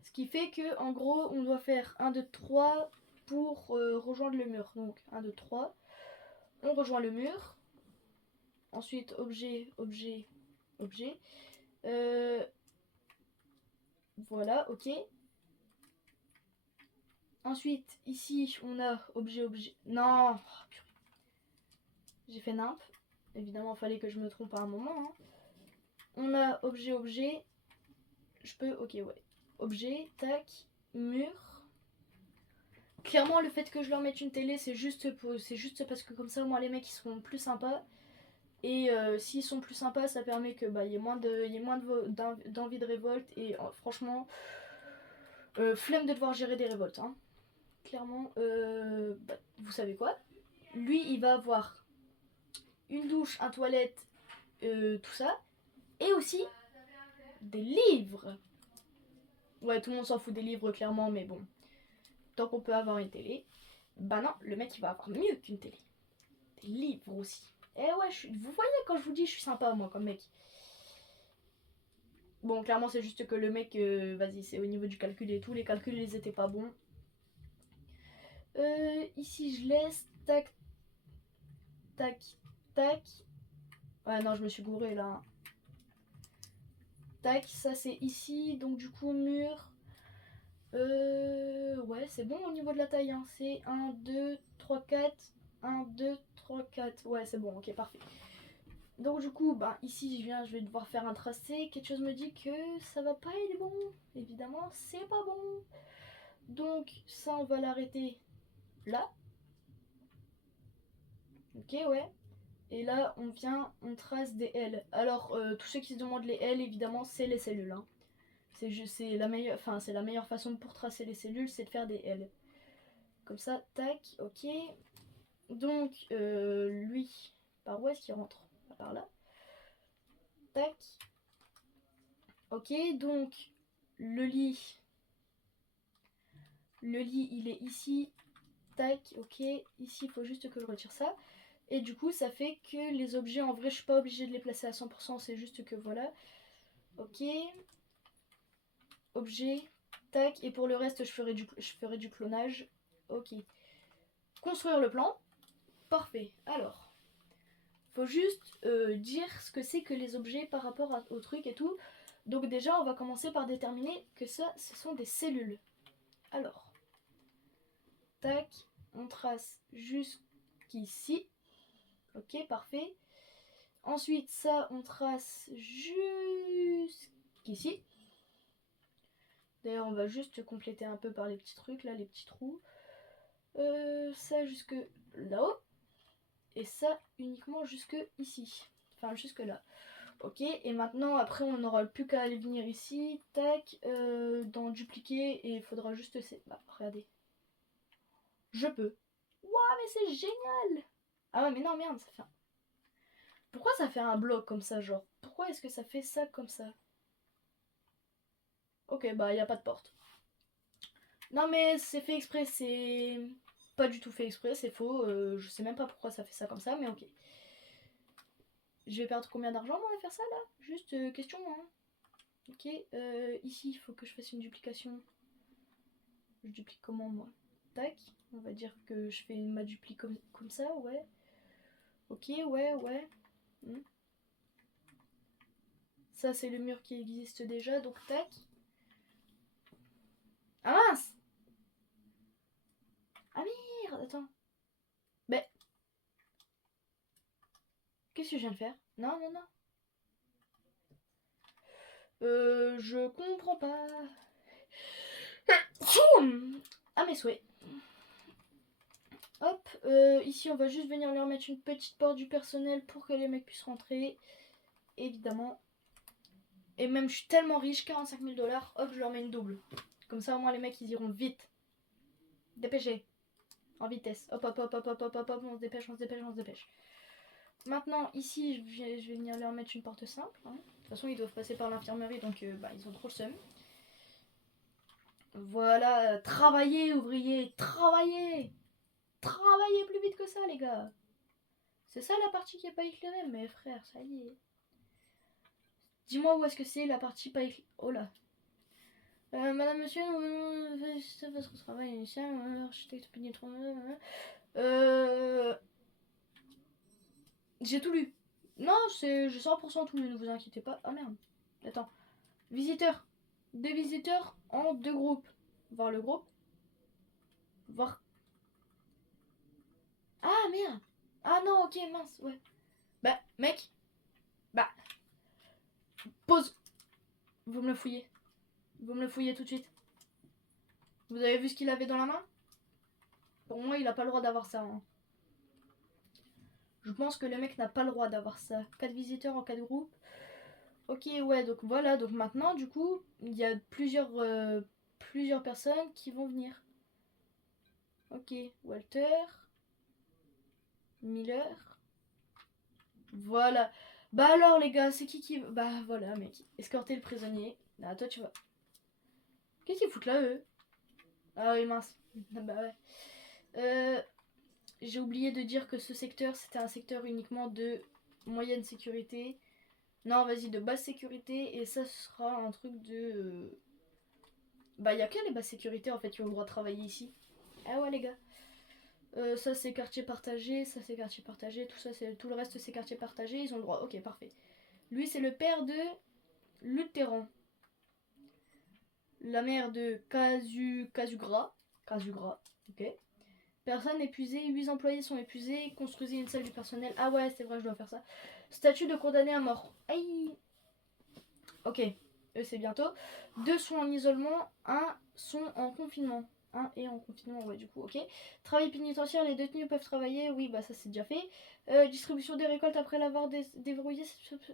Ce qui fait que, en gros, on doit faire 1, 2, 3 pour rejoindre le mur. Donc, 1, 2, 3. On rejoint le mur. Ensuite, objet, objet, objet. Voilà, ok. Ensuite, ici, on a objet, objet. Non, j'ai fait nimp. Évidemment, il fallait que je me trompe à un moment. Hein. On a objet, objet. Je peux, ok, ouais. Objet, tac, mur. Clairement, le fait que je leur mette une télé, c'est juste parce que comme ça, au moins, les mecs, ils seront plus sympas. Et s'ils sont plus sympas, ça permet que y ait moins d'envie de révolte. Et franchement, flemme de devoir gérer des révoltes. Hein. Clairement, vous savez quoi? Lui, il va avoir une douche, un toilette, tout ça. Et aussi des livres. Ouais, tout le monde s'en fout des livres, clairement, mais bon. Tant qu'on peut avoir une télé. Bah non, le mec, il va avoir mieux qu'une télé. Des livres aussi. Eh ouais, vous voyez quand je vous dis, je suis sympa, moi, comme mec. Bon, clairement, c'est juste que le mec, vas-y, c'est au niveau du calcul et tout. Les calculs, ils étaient pas bons. Ici, je laisse. Tac. Tac. Tac. Ouais, non, je me suis gourée, là. Tac, ça, c'est ici. Donc, du coup, mur. Ouais, c'est bon au niveau de la taille. Hein. C'est 1, 2, 3, 4. 1, 2, 3, 4. Ouais, c'est bon, ok, parfait. Donc du coup, ici je vais devoir faire un tracé. Quelque chose me dit que ça va pas être bon. Évidemment, c'est pas bon. Donc ça, on va l'arrêter là. Ok, ouais. Et là, on trace des L. Alors, tous ceux qui se demandent les L, évidemment, c'est les cellules. Hein. C'est la meilleure façon pour tracer les cellules, c'est de faire des L. Comme ça, tac, ok. Donc, lui, par où est-ce qu'il rentre? Par là. Tac. Ok, donc, le lit, il est ici. Tac, ok. Ici, il faut juste que je retire ça. Et du coup, ça fait que les objets, en vrai, je suis pas obligée de les placer à 100%, c'est juste que voilà. Ok. Objet, tac. Et pour le reste, je ferai du clonage. Ok. Construire le plan. Parfait. Alors, faut juste dire ce que c'est que les objets par rapport au truc et tout. Donc déjà, on va commencer par déterminer que ça, ce sont des cellules. Alors, tac, on trace jusqu'ici. Ok, parfait. Ensuite, ça, on trace jusqu'ici. D'ailleurs, on va juste compléter un peu par les petits trucs, là, les petits trous. Ça jusque là-haut. Et ça uniquement jusque ici. Enfin, jusque là. Ok, et maintenant, après, on n'aura plus qu'à aller venir ici. Tac, dans dupliquer. Et il faudra juste... regardez. Je peux. Waouh, mais c'est génial! Ah ouais, mais non, merde, ça fait... Pourquoi ça fait un bloc comme ça, genre? Pourquoi est-ce que ça fait ça comme ça? Ok, bah, y a pas de porte. Non, mais c'est fait exprès, c'est pas du tout fait exprès, c'est faux. Je sais même pas pourquoi ça fait ça comme ça, mais ok. Je vais perdre combien d'argent, moi, à faire ça, là? Juste question, hein. Ok, ici, il faut que je fasse une duplication. Je duplique comment, moi? Tac, on va dire que je fais ma dupli comme ça, ouais. Ok, ouais. Hmm. Ça, c'est le mur qui existe déjà, donc tac. Ah mince! Ah merde, attends. Mais, qu'est-ce que je viens de faire? Non. Je comprends pas. À mes souhaits. Hop, ici on va juste venir leur mettre une petite porte du personnel pour que les mecs puissent rentrer. Évidemment. Et même je suis tellement riche, 45 000 $, hop, je leur mets une double. Comme ça au moins les mecs ils iront vite. Dépêchez. En vitesse. Hop, on se dépêche. Maintenant, ici, je vais venir leur mettre une porte simple. Hein. De toute façon, ils doivent passer par l'infirmerie, donc ils ont trop le seum. Voilà, travaillez, ouvriers, travaillez! Travaillez plus vite que ça, les gars! C'est ça la partie qui est pas éclairée, mais frère, ça y est. Dis-moi où est-ce que c'est la partie pas éclairée. Oh là. Madame, monsieur, votre travail initial, architecte pénétrant. J'ai tout lu. Non, j'ai 100% tout lu, ne vous inquiétez pas. Ah merde. Attends. Visiteurs. Deux visiteurs en deux groupes. Voir le groupe. Voir. Ah merde. Ah non, ok, mince, ouais. Bah, mec. Bah, pause. Vous me le fouillez. Vous me le fouillez tout de suite. Vous avez vu ce qu'il avait dans la main? Pour moi, il a pas le droit d'avoir ça. Hein. Je pense que le mec n'a pas le droit d'avoir ça. 4 visiteurs en 4 groupes. Ok, ouais, donc voilà. Donc maintenant, du coup, il y a plusieurs personnes qui vont venir. Ok, Walter. Miller. Voilà. Bah alors, les gars, c'est qui? Bah voilà, mec. Escorter le prisonnier. Ah, toi, tu vas. Qu'est-ce qu'ils foutent là, eux? Ah oui, mince. Bah ouais. J'ai oublié de dire que ce secteur, c'était un secteur uniquement de moyenne sécurité. Non, vas-y, de basse sécurité. Et ça sera un truc de... Bah, il y a que les basses sécurités, en fait, qui ont le droit de travailler ici. Ah ouais, les gars. Ça, c'est quartier partagé. Ça, c'est quartier partagé. Tout le reste, c'est quartier partagé. Ils ont le droit. Ok, parfait. Lui, c'est le père de Lutheran. La mère de Casugra. Ok. Personne épuisée, 8 employés sont épuisés, construisez une salle du personnel. Ah ouais, c'est vrai, je dois faire ça. Statut de condamné à mort. Aïe. Ok, eux c'est bientôt. 2 sont en isolement, 1 sont en confinement. 1 est en confinement, ouais, du coup, ok. Travail pénitentiaire, les détenus peuvent travailler, oui, bah ça c'est déjà fait. Distribution des récoltes après l'avoir déverrouillé,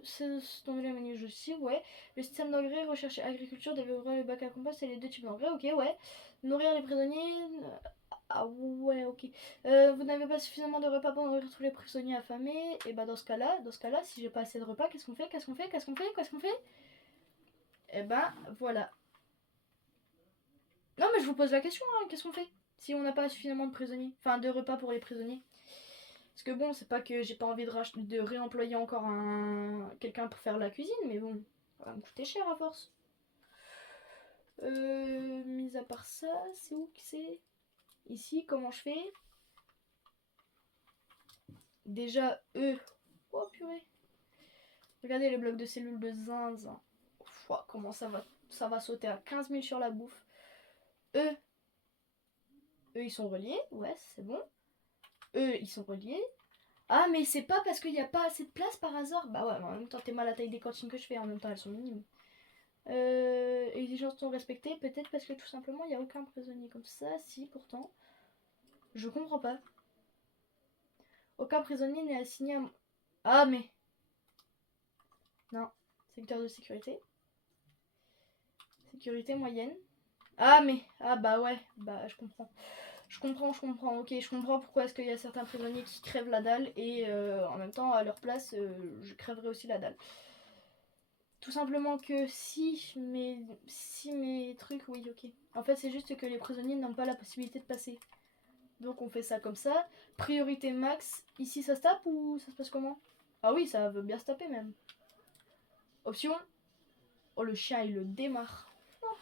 c'est dans le menu aussi, ouais. Le système d'engrais, recherche agriculture, déverrouiller le bac à compost et les 2 types d'engrais, ok, ouais. Nourrir les prisonniers. Ah ouais, ok. Vous n'avez pas suffisamment de repas pour nourrir tous les prisonniers affamés. Et bah dans ce cas-là, si j'ai pas assez de repas, qu'est-ce qu'on fait? Et bah voilà. Non mais je vous pose la question, hein, qu'est-ce qu'on fait si on n'a pas suffisamment de prisonniers, enfin de repas pour les prisonniers? Parce que bon, c'est pas que j'ai pas envie de réemployer encore quelqu'un pour faire la cuisine, mais bon, ça va me coûter cher à force. Mis à part ça, c'est où que c'est? Ici, comment je fais? Déjà, eux. Oh purée. Regardez les blocs de cellules de zinzin. Comment ça va sauter à 15 000 sur la bouffe. Eux, ils sont reliés. Ouais, c'est bon. Eux, ils sont reliés. Ah, mais c'est pas parce qu'il n'y a pas assez de place par hasard. Bah ouais, mais en même temps, t'es mal à la taille des cantines que je fais. En même temps, elles sont minimes. Exigences sont respectées. Peut-être parce que tout simplement, il n'y a aucun prisonnier comme ça. Si, pourtant. Je comprends pas. Aucun prisonnier n'est assigné à... Ah, mais... Non. Secteur de sécurité. Sécurité moyenne. Ah, mais... Ah, bah ouais. Bah, je comprends. Je comprends, ok, je comprends pourquoi est-ce qu'il y a certains prisonniers qui crèvent la dalle et en même temps, à leur place, je crèverais aussi la dalle. Tout simplement que si mes trucs, oui, ok. En fait, c'est juste que les prisonniers n'ont pas la possibilité de passer. Donc on fait ça comme ça. Priorité max. Ici, ça se tape ou ça se passe comment? Ah oui, ça veut bien se taper même. Option. Oh, le chien, il le démarre. Oh.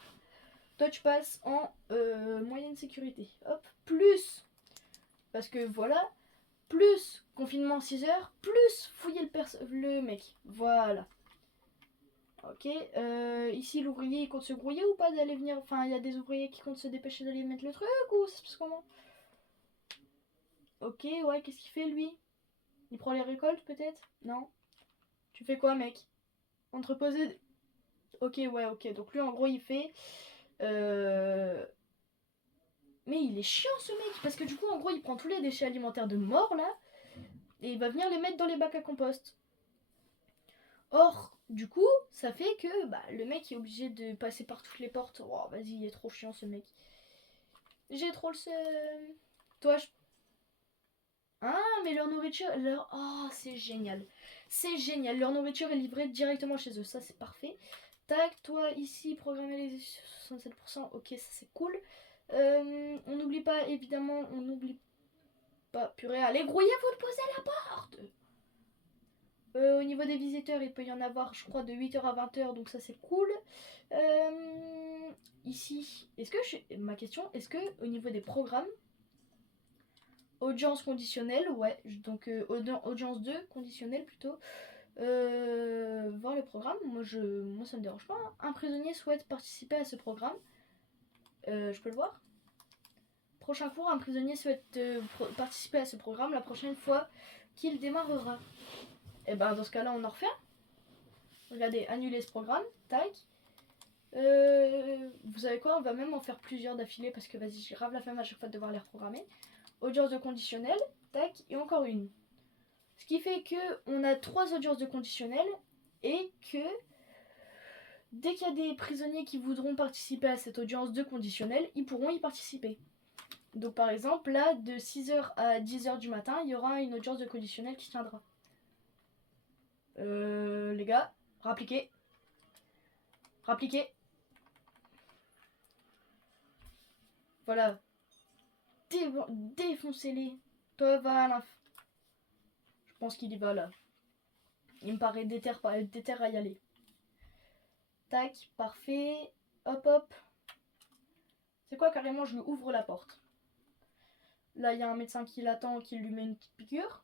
Touch pass en moyenne sécurité. Hop. Plus. Parce que voilà. Plus confinement 6 heures. Plus fouiller le mec. Voilà. Ok, ici l'ouvrier il compte se grouiller ou pas d'aller venir. Enfin, il y a des ouvriers qui comptent se dépêcher d'aller mettre le truc ou ça se passe comment? Ok, ouais, qu'est-ce qu'il fait lui? Il prend les récoltes peut-être? Non? Tu fais quoi, mec? Entreposer. Ok, ouais, ok. Donc lui en gros il fait. Mais il est chiant ce mec parce que du coup en gros il prend tous les déchets alimentaires de mort là et il va venir les mettre dans les bacs à compost. Or, du coup, ça fait que bah, le mec est obligé de passer par toutes les portes. Oh, vas-y, il est trop chiant ce mec. J'ai trop le seum. Toi, je... Ah, mais leur nourriture... Oh, c'est génial. C'est génial. Leur nourriture est livrée directement chez eux. Ça, c'est parfait. Tac, toi, ici, programmer les 67%. Ok, ça, c'est cool. On n'oublie pas, évidemment, on n'oublie pas... Purée, allez, grouillez-vous de poser la porte. Au niveau des visiteurs, il peut y en avoir, je crois, de 8h à 20h, donc ça c'est cool. Ici, ma question, est-ce que au niveau des programmes, audience conditionnelle, ouais, donc audience 2 conditionnelle plutôt, voir le programme, moi ça me dérange pas. Un prisonnier souhaite participer à ce programme, je peux le voir. Prochain cours, un prisonnier souhaite participer à ce programme la prochaine fois qu'il démarrera. Et ben dans ce cas-là, on en refait. Regardez, annuler ce programme, tac. Vous savez quoi, on va même en faire plusieurs d'affilée parce que vas-y, j'ai grave la flemme à chaque fois de devoir les reprogrammer. Audience de conditionnel, tac, et encore une. Ce qui fait que on a 3 audiences de conditionnel et que dès qu'il y a des prisonniers qui voudront participer à cette audience de conditionnel, ils pourront y participer. Donc par exemple, là, de 6h à 10h du matin, il y aura une audience de conditionnel qui tiendra. Les gars, rappliquez. Voilà. Défoncez-les. Toi, va à l'inf. Je pense qu'il y va là. Il me paraît déter à y aller. Tac, parfait. Hop, hop. C'est quoi, carrément, je lui ouvre la porte. Là, il y a un médecin qui l'attend, qui lui met une petite piqûre.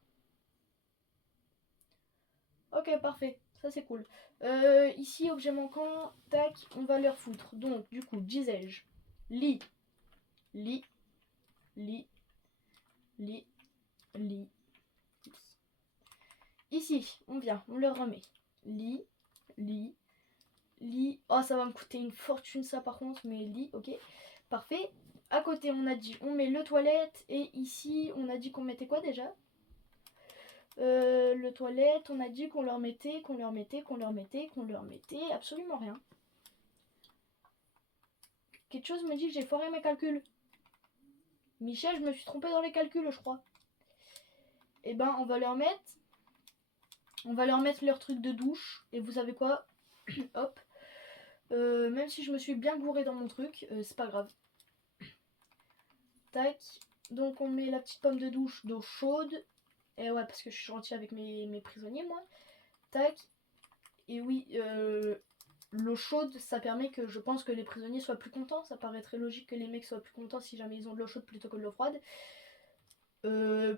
Ok, parfait. Ça, c'est cool. Ici, objet manquant. Tac, on va leur foutre. Donc, du coup, disais-je. Lit. Ici, on vient, on leur remet. Lit. Oh, ça va me coûter une fortune, ça, par contre. Mais lit, ok. Parfait. À côté, on a dit, on met le toilette. Et ici, on a dit qu'on mettait quoi déjà? Le toilette, on a dit qu'on leur mettait absolument rien. Quelque chose me dit que j'ai foiré mes calculs. Michel, je me suis trompée dans les calculs, je crois. Et ben, on va leur mettre leur truc de douche. Et vous savez quoi? Hop. Même si je me suis bien gourée dans mon truc, c'est pas grave. Tac. Donc on met la petite pomme de douche d'eau chaude. Et ouais, parce que je suis gentille avec mes prisonniers, moi. Tac. Et oui, l'eau chaude, ça permet que je pense que les prisonniers soient plus contents. Ça paraît très logique que les mecs soient plus contents si jamais ils ont de l'eau chaude plutôt que de l'eau froide.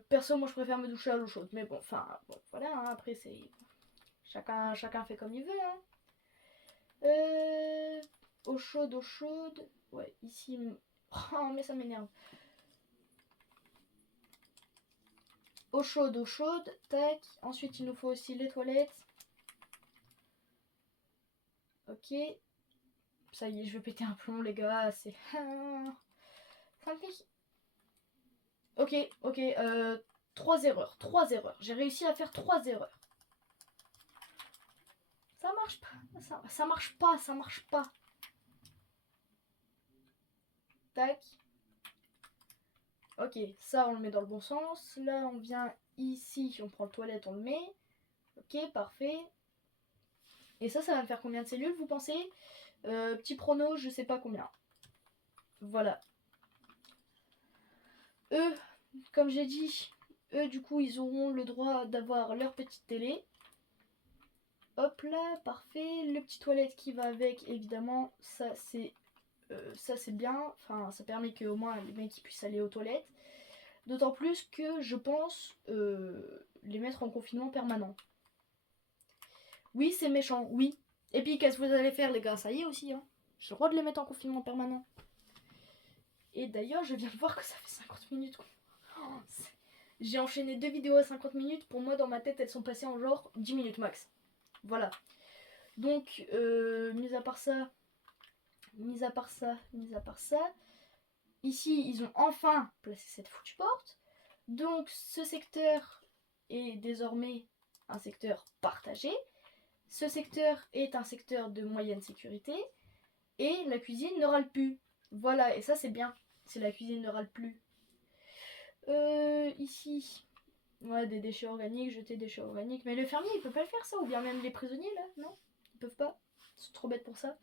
Perso, moi je préfère me doucher à l'eau chaude. Mais bon, enfin, bon, voilà, hein, après c'est... Chacun fait comme il veut. Hein. Eau chaude. Ouais, ici... Oh, mais ça m'énerve. Eau chaude, tac. Ensuite, il nous faut aussi les toilettes. Ok. Ça y est, je vais péter un plomb, les gars. C'est... Ok. 3 erreurs. J'ai réussi à faire 3 erreurs. Ça marche pas. Ça marche pas. Tac. Ok, ça on le met dans le bon sens. Là on vient ici, on prend le toilette, on le met. Ok, parfait. Et ça va me faire combien de cellules vous pensez? Petit prono, je sais pas combien. Voilà. Eux, comme j'ai dit, eux du coup ils auront le droit d'avoir leur petite télé. Hop là, parfait. Le petit toilette qui va avec, évidemment, ça c'est bien. Enfin, ça permet qu'au moins les mecs puissent aller aux toilettes. D'autant plus que je pense les mettre en confinement permanent. Oui, c'est méchant, oui. Et puis, qu'est-ce que vous allez faire, les gars? Ça y est aussi, hein. J'ai le droit de les mettre en confinement permanent. Et d'ailleurs, je viens de voir que ça fait 50 minutes. Oh, j'ai enchaîné 2 vidéos à 50 minutes. Pour moi, dans ma tête, elles sont passées en genre 10 minutes max. Voilà. Donc, mis à part ça, ici, ils ont enfin placé cette foutue porte. Donc, ce secteur est désormais un secteur partagé. Ce secteur est un secteur de moyenne sécurité. Et la cuisine ne râle plus. Voilà, et ça c'est bien. C'est la cuisine ne râle plus. Ici, ouais, des déchets organiques, jeter des déchets organiques. Mais le fermier, il peut pas le faire ça. Ou bien même les prisonniers, là, non? Ils peuvent pas. Ils sont trop bêtes pour ça.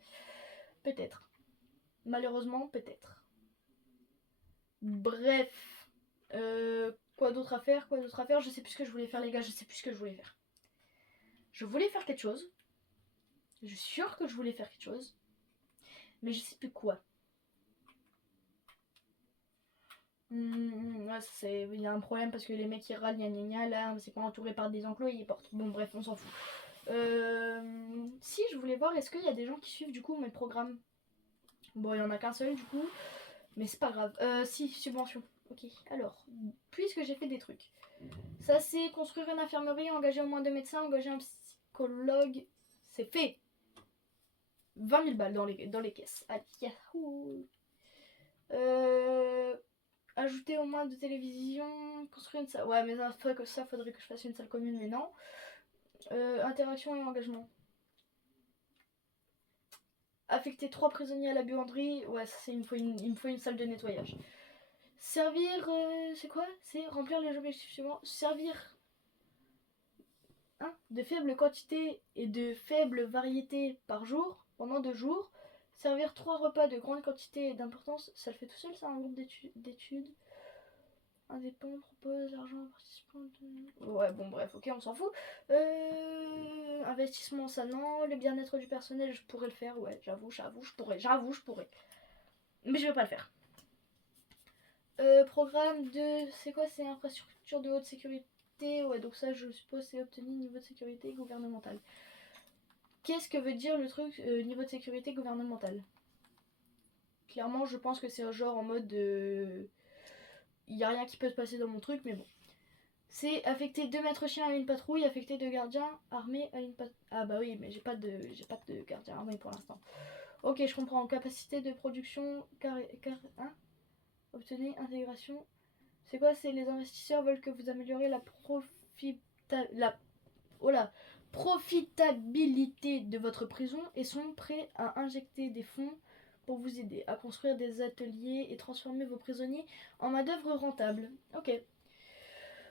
Peut-être. Malheureusement, peut-être. Bref. Quoi d'autre à faire? Je sais plus ce que je voulais faire, les gars. Je sais plus ce que je voulais faire. Je voulais faire quelque chose. Je suis sûre que je voulais faire quelque chose. Mais je sais plus quoi. Ouais, il y a un problème parce que les mecs qui râlent, gna gna gna, là, c'est pas entouré par des enclos et ils portent. Bon, bref, on s'en fout. Si, je voulais voir, est-ce qu'il y a des gens qui suivent du coup mes programmes? Bon, il y en a qu'un seul du coup, mais c'est pas grave. Si, subvention. Ok, alors, puisque j'ai fait des trucs. Ça, c'est construire une infirmerie, engager au moins 2 médecins, engager un psychologue. C'est fait. 20 000 balles dans les caisses. Allez, yahoo. Ajouter au moins de télévision, construire une salle. Ouais, mais faudrait que je fasse une salle commune, mais non. Interaction et engagement. Affecter 3 prisonniers à la buanderie. Ouais, ça, il me faut une salle de nettoyage. Servir. C'est quoi? C'est remplir les objectifs suivants. Servir de faibles quantités et de faibles variétés par jour pendant 2 jours. Servir 3 repas de grande quantité et d'importance. Ça le fait tout seul, ça, un groupe d'études. Indépendant propose l'argent participant de... Ouais, bon, bref, ok, on s'en fout. Investissement, ça non. Le bien-être du personnel, je pourrais le faire. Ouais, j'avoue, je pourrais. Mais je vais pas le faire. Programme de... C'est quoi? C'est infrastructure de haute sécurité. Ouais, donc ça, je suppose, c'est obtenir niveau de sécurité gouvernemental. Qu'est-ce que veut dire le truc niveau de sécurité gouvernemental? Clairement, je pense que c'est un genre en mode... Il n'y a rien qui peut se passer dans mon truc, mais bon. C'est affecter 2 maîtres chiens à une patrouille, affecter 2 gardiens armés à une patrouille. Ah bah oui, mais j'ai pas de gardien armé pour l'instant. Ok, je comprends. Capacité de production, obtenez intégration. C'est quoi? C'est les investisseurs veulent que vous améliorez la profitabilité de votre prison et sont prêts à injecter des fonds pour vous aider à construire des ateliers et transformer vos prisonniers en main-d'œuvre rentable. Ok.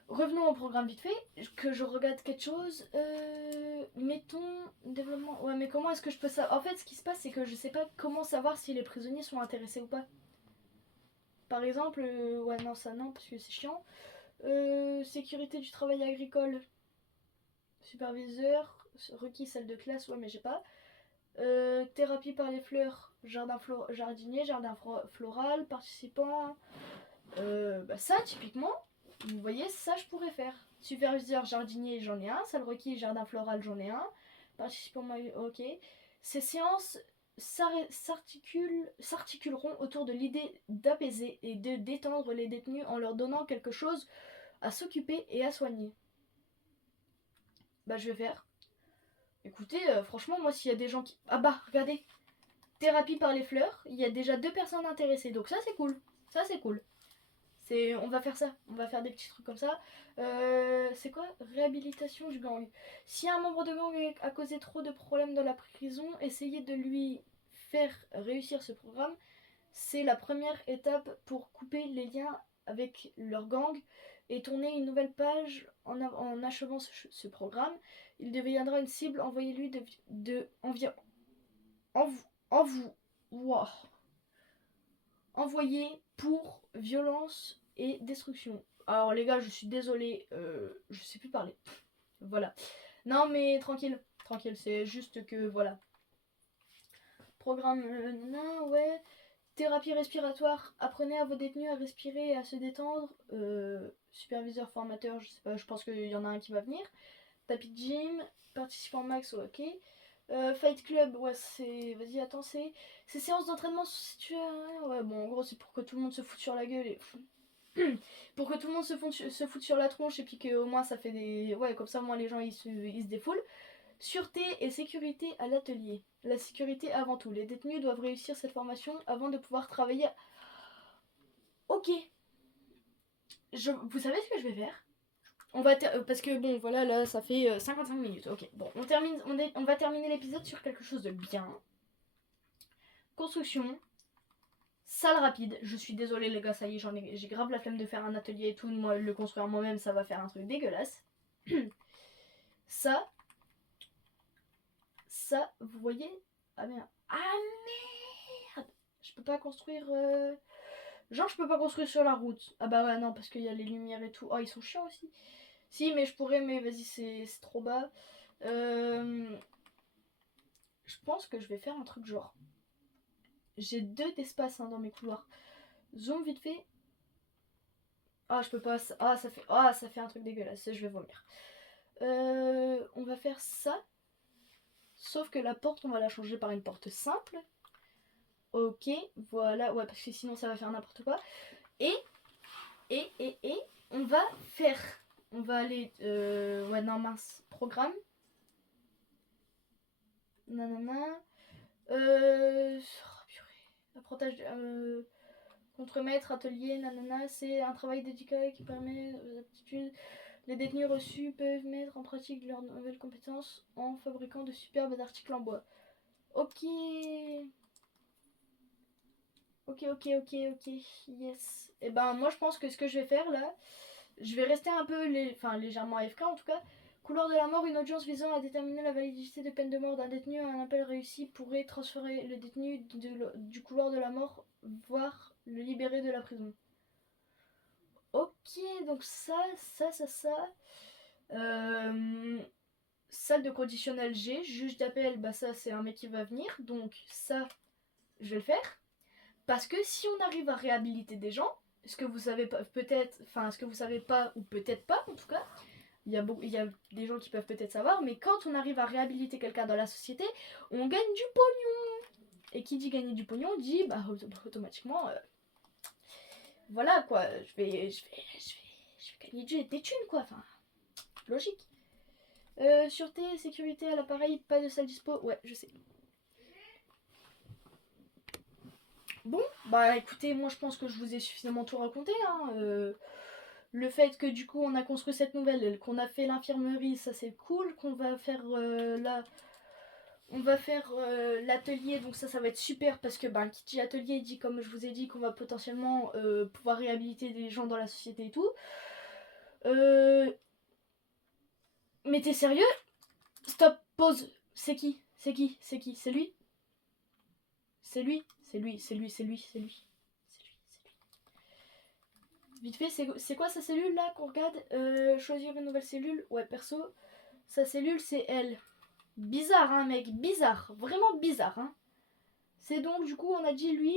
Revenons au programme vite fait, que je regarde quelque chose. Mettons développement. Ouais, mais comment est-ce que je peux savoir? En fait, ce qui se passe, c'est que je sais pas comment savoir si les prisonniers sont intéressés ou pas. Par exemple, ouais, non, ça non, parce que c'est chiant. Sécurité du travail agricole. Superviseur. Requis salle de classe, ouais, mais j'ai pas. Thérapie par les fleurs. Jardinier, jardin floral, participant. Bah ça, typiquement. Vous voyez, ça je pourrais faire. Superviseur jardinier, j'en ai un. Salle requis, jardin floral, j'en ai un. Participant, ok. Ces séances s'articuleront autour de l'idée d'apaiser et de détendre les détenus en leur donnant quelque chose à s'occuper et à soigner. Bah je vais faire. Écoutez, franchement, moi s'il y a des gens qui... Ah bah, regardez. Thérapie par les fleurs, il y a déjà 2 personnes intéressées. Donc ça c'est cool. Ça c'est cool. On va faire ça, on va faire des petits trucs comme ça. C'est quoi? Réhabilitation du gang. Si un membre de gang a causé trop de problèmes dans la prison, essayez de lui faire réussir ce programme. C'est la première étape pour couper les liens avec leur gang et tourner une nouvelle page en achevant ce programme. Il deviendra une cible. Envoyez-lui envoyé pour violence et destruction. Alors les gars, je suis désolée, je sais plus parler. Voilà. Non mais tranquille, c'est juste que voilà. Programme, non, ouais. Thérapie respiratoire, apprenez à vos détenus à respirer et à se détendre. Superviseur, formateur, je sais pas, je pense qu'il y en a un qui va venir. Tapis de gym, participant max, ok. Fight club, ouais, c'est. Vas-y, attends, c'est séances d'entraînement situées. Ouais, bon, en gros, c'est pour que tout le monde se foute sur la gueule et. Pour que tout le monde se foute sur la tronche et puis qu'au moins ça fait des. Ouais, comme ça, au moins les gens ils se défoulent. Sûreté et sécurité à l'atelier. La sécurité avant tout. Les détenus doivent réussir cette formation avant de pouvoir travailler. Ok. Vous savez ce que je vais faire? On va parce que bon voilà là ça fait 55 minutes. Ok, bon on va terminer l'épisode sur quelque chose de bien. Construction. Salle rapide. Je suis désolée les gars, ça y est, j'ai grave la flemme de faire un atelier et tout. Moi le construire moi-même ça va faire un truc dégueulasse. Ça, vous voyez? Ah merde. Je peux pas construire. Genre, je peux pas construire sur la route. Ah bah ouais, non, parce qu'il y a les lumières et tout. Oh, ils sont chiants aussi. Si, mais je pourrais, mais vas-y, c'est trop bas. Je pense que je vais faire un truc genre. J'ai 2 d'espace dans mes couloirs. Zoom vite fait. Ah, je peux pas. Ah, ça fait un truc dégueulasse. Je vais vomir. On va faire ça. Sauf que la porte, on va la changer par une porte simple. Ok, voilà. Ouais, parce que sinon, ça va faire n'importe quoi. Et on va faire. On va aller. Ouais, non, mince. Programme. Nanana. Oh, purée. Apprentissage. Contremaître, atelier, nanana. C'est un travail dédié qui permet aux aptitudes. Les détenus reçus peuvent mettre en pratique leurs nouvelles compétences en fabriquant de superbes articles en bois. Ok. Ok. Yes. Et ben, moi, je pense que ce que je vais faire là. Je vais rester un peu légèrement AFK en tout cas. Couloir de la mort, une audience visant à déterminer la validité de peine de mort d'un détenu. Un appel réussi pourrait transférer le détenu du couloir de la mort, voire le libérer de la prison. Ok, donc ça. Salle de conditionnel G, juge d'appel, bah ça c'est un mec qui va venir. Donc ça, je vais le faire. Parce que si on arrive à réhabiliter des gens, ce que vous savez pas, peut-être, enfin ce que vous savez pas, ou peut-être pas en tout cas, il y a des gens qui peuvent peut-être savoir, mais quand on arrive à réhabiliter quelqu'un dans la société, on gagne du pognon. Et qui dit gagner du pognon dit bah automatiquement, voilà quoi, je vais gagner des thunes quoi, enfin logique. Sûreté, sécurité à l'appareil, pas de salle dispo, ouais je sais. Bon, bah écoutez, moi je pense que je vous ai suffisamment tout raconté. Le fait que du coup on a construit cette nouvelle, qu'on a fait l'infirmerie, ça c'est cool. Qu'on va faire l'atelier, donc ça va être super parce que qui dit atelier dit, comme je vous ai dit, qu'on va potentiellement pouvoir réhabiliter des gens dans la société et tout. Mais t'es sérieux? Stop, pause. C'est qui? C'est lui? C'est lui. Vite fait, c'est quoi sa cellule là qu'on regarde? Choisir une nouvelle cellule. Ouais, perso, sa cellule c'est elle. Bizarre, hein, mec, bizarre. Vraiment bizarre, hein. C'est donc, du coup, on a dit lui,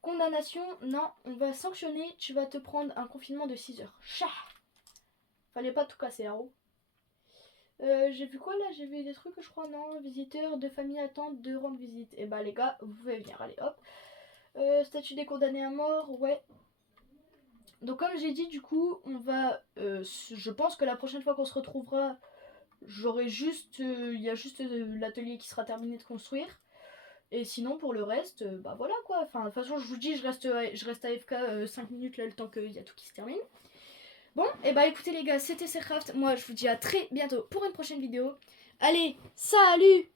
condamnation, non, on va sanctionner, tu vas te prendre un confinement de 6 heures. Chat. Fallait pas tout casser, Haro. J'ai vu quoi là? J'ai vu des trucs, je crois, non? Visiteurs de famille attendent de rendre visite. Et bah les gars, vous pouvez venir, allez hop. Statut des condamnés à mort, ouais. Donc comme j'ai dit, du coup, on va... je pense que la prochaine fois qu'on se retrouvera, j'aurai juste... Il y a juste l'atelier qui sera terminé de construire. Et sinon, pour le reste, bah voilà quoi. Enfin, de toute façon, je vous dis, je reste AFK 5 minutes là, le temps qu'il y a tout qui se termine. Bon, et bah écoutez les gars, c'était Sercraft. Moi, je vous dis à très bientôt pour une prochaine vidéo. Allez, salut!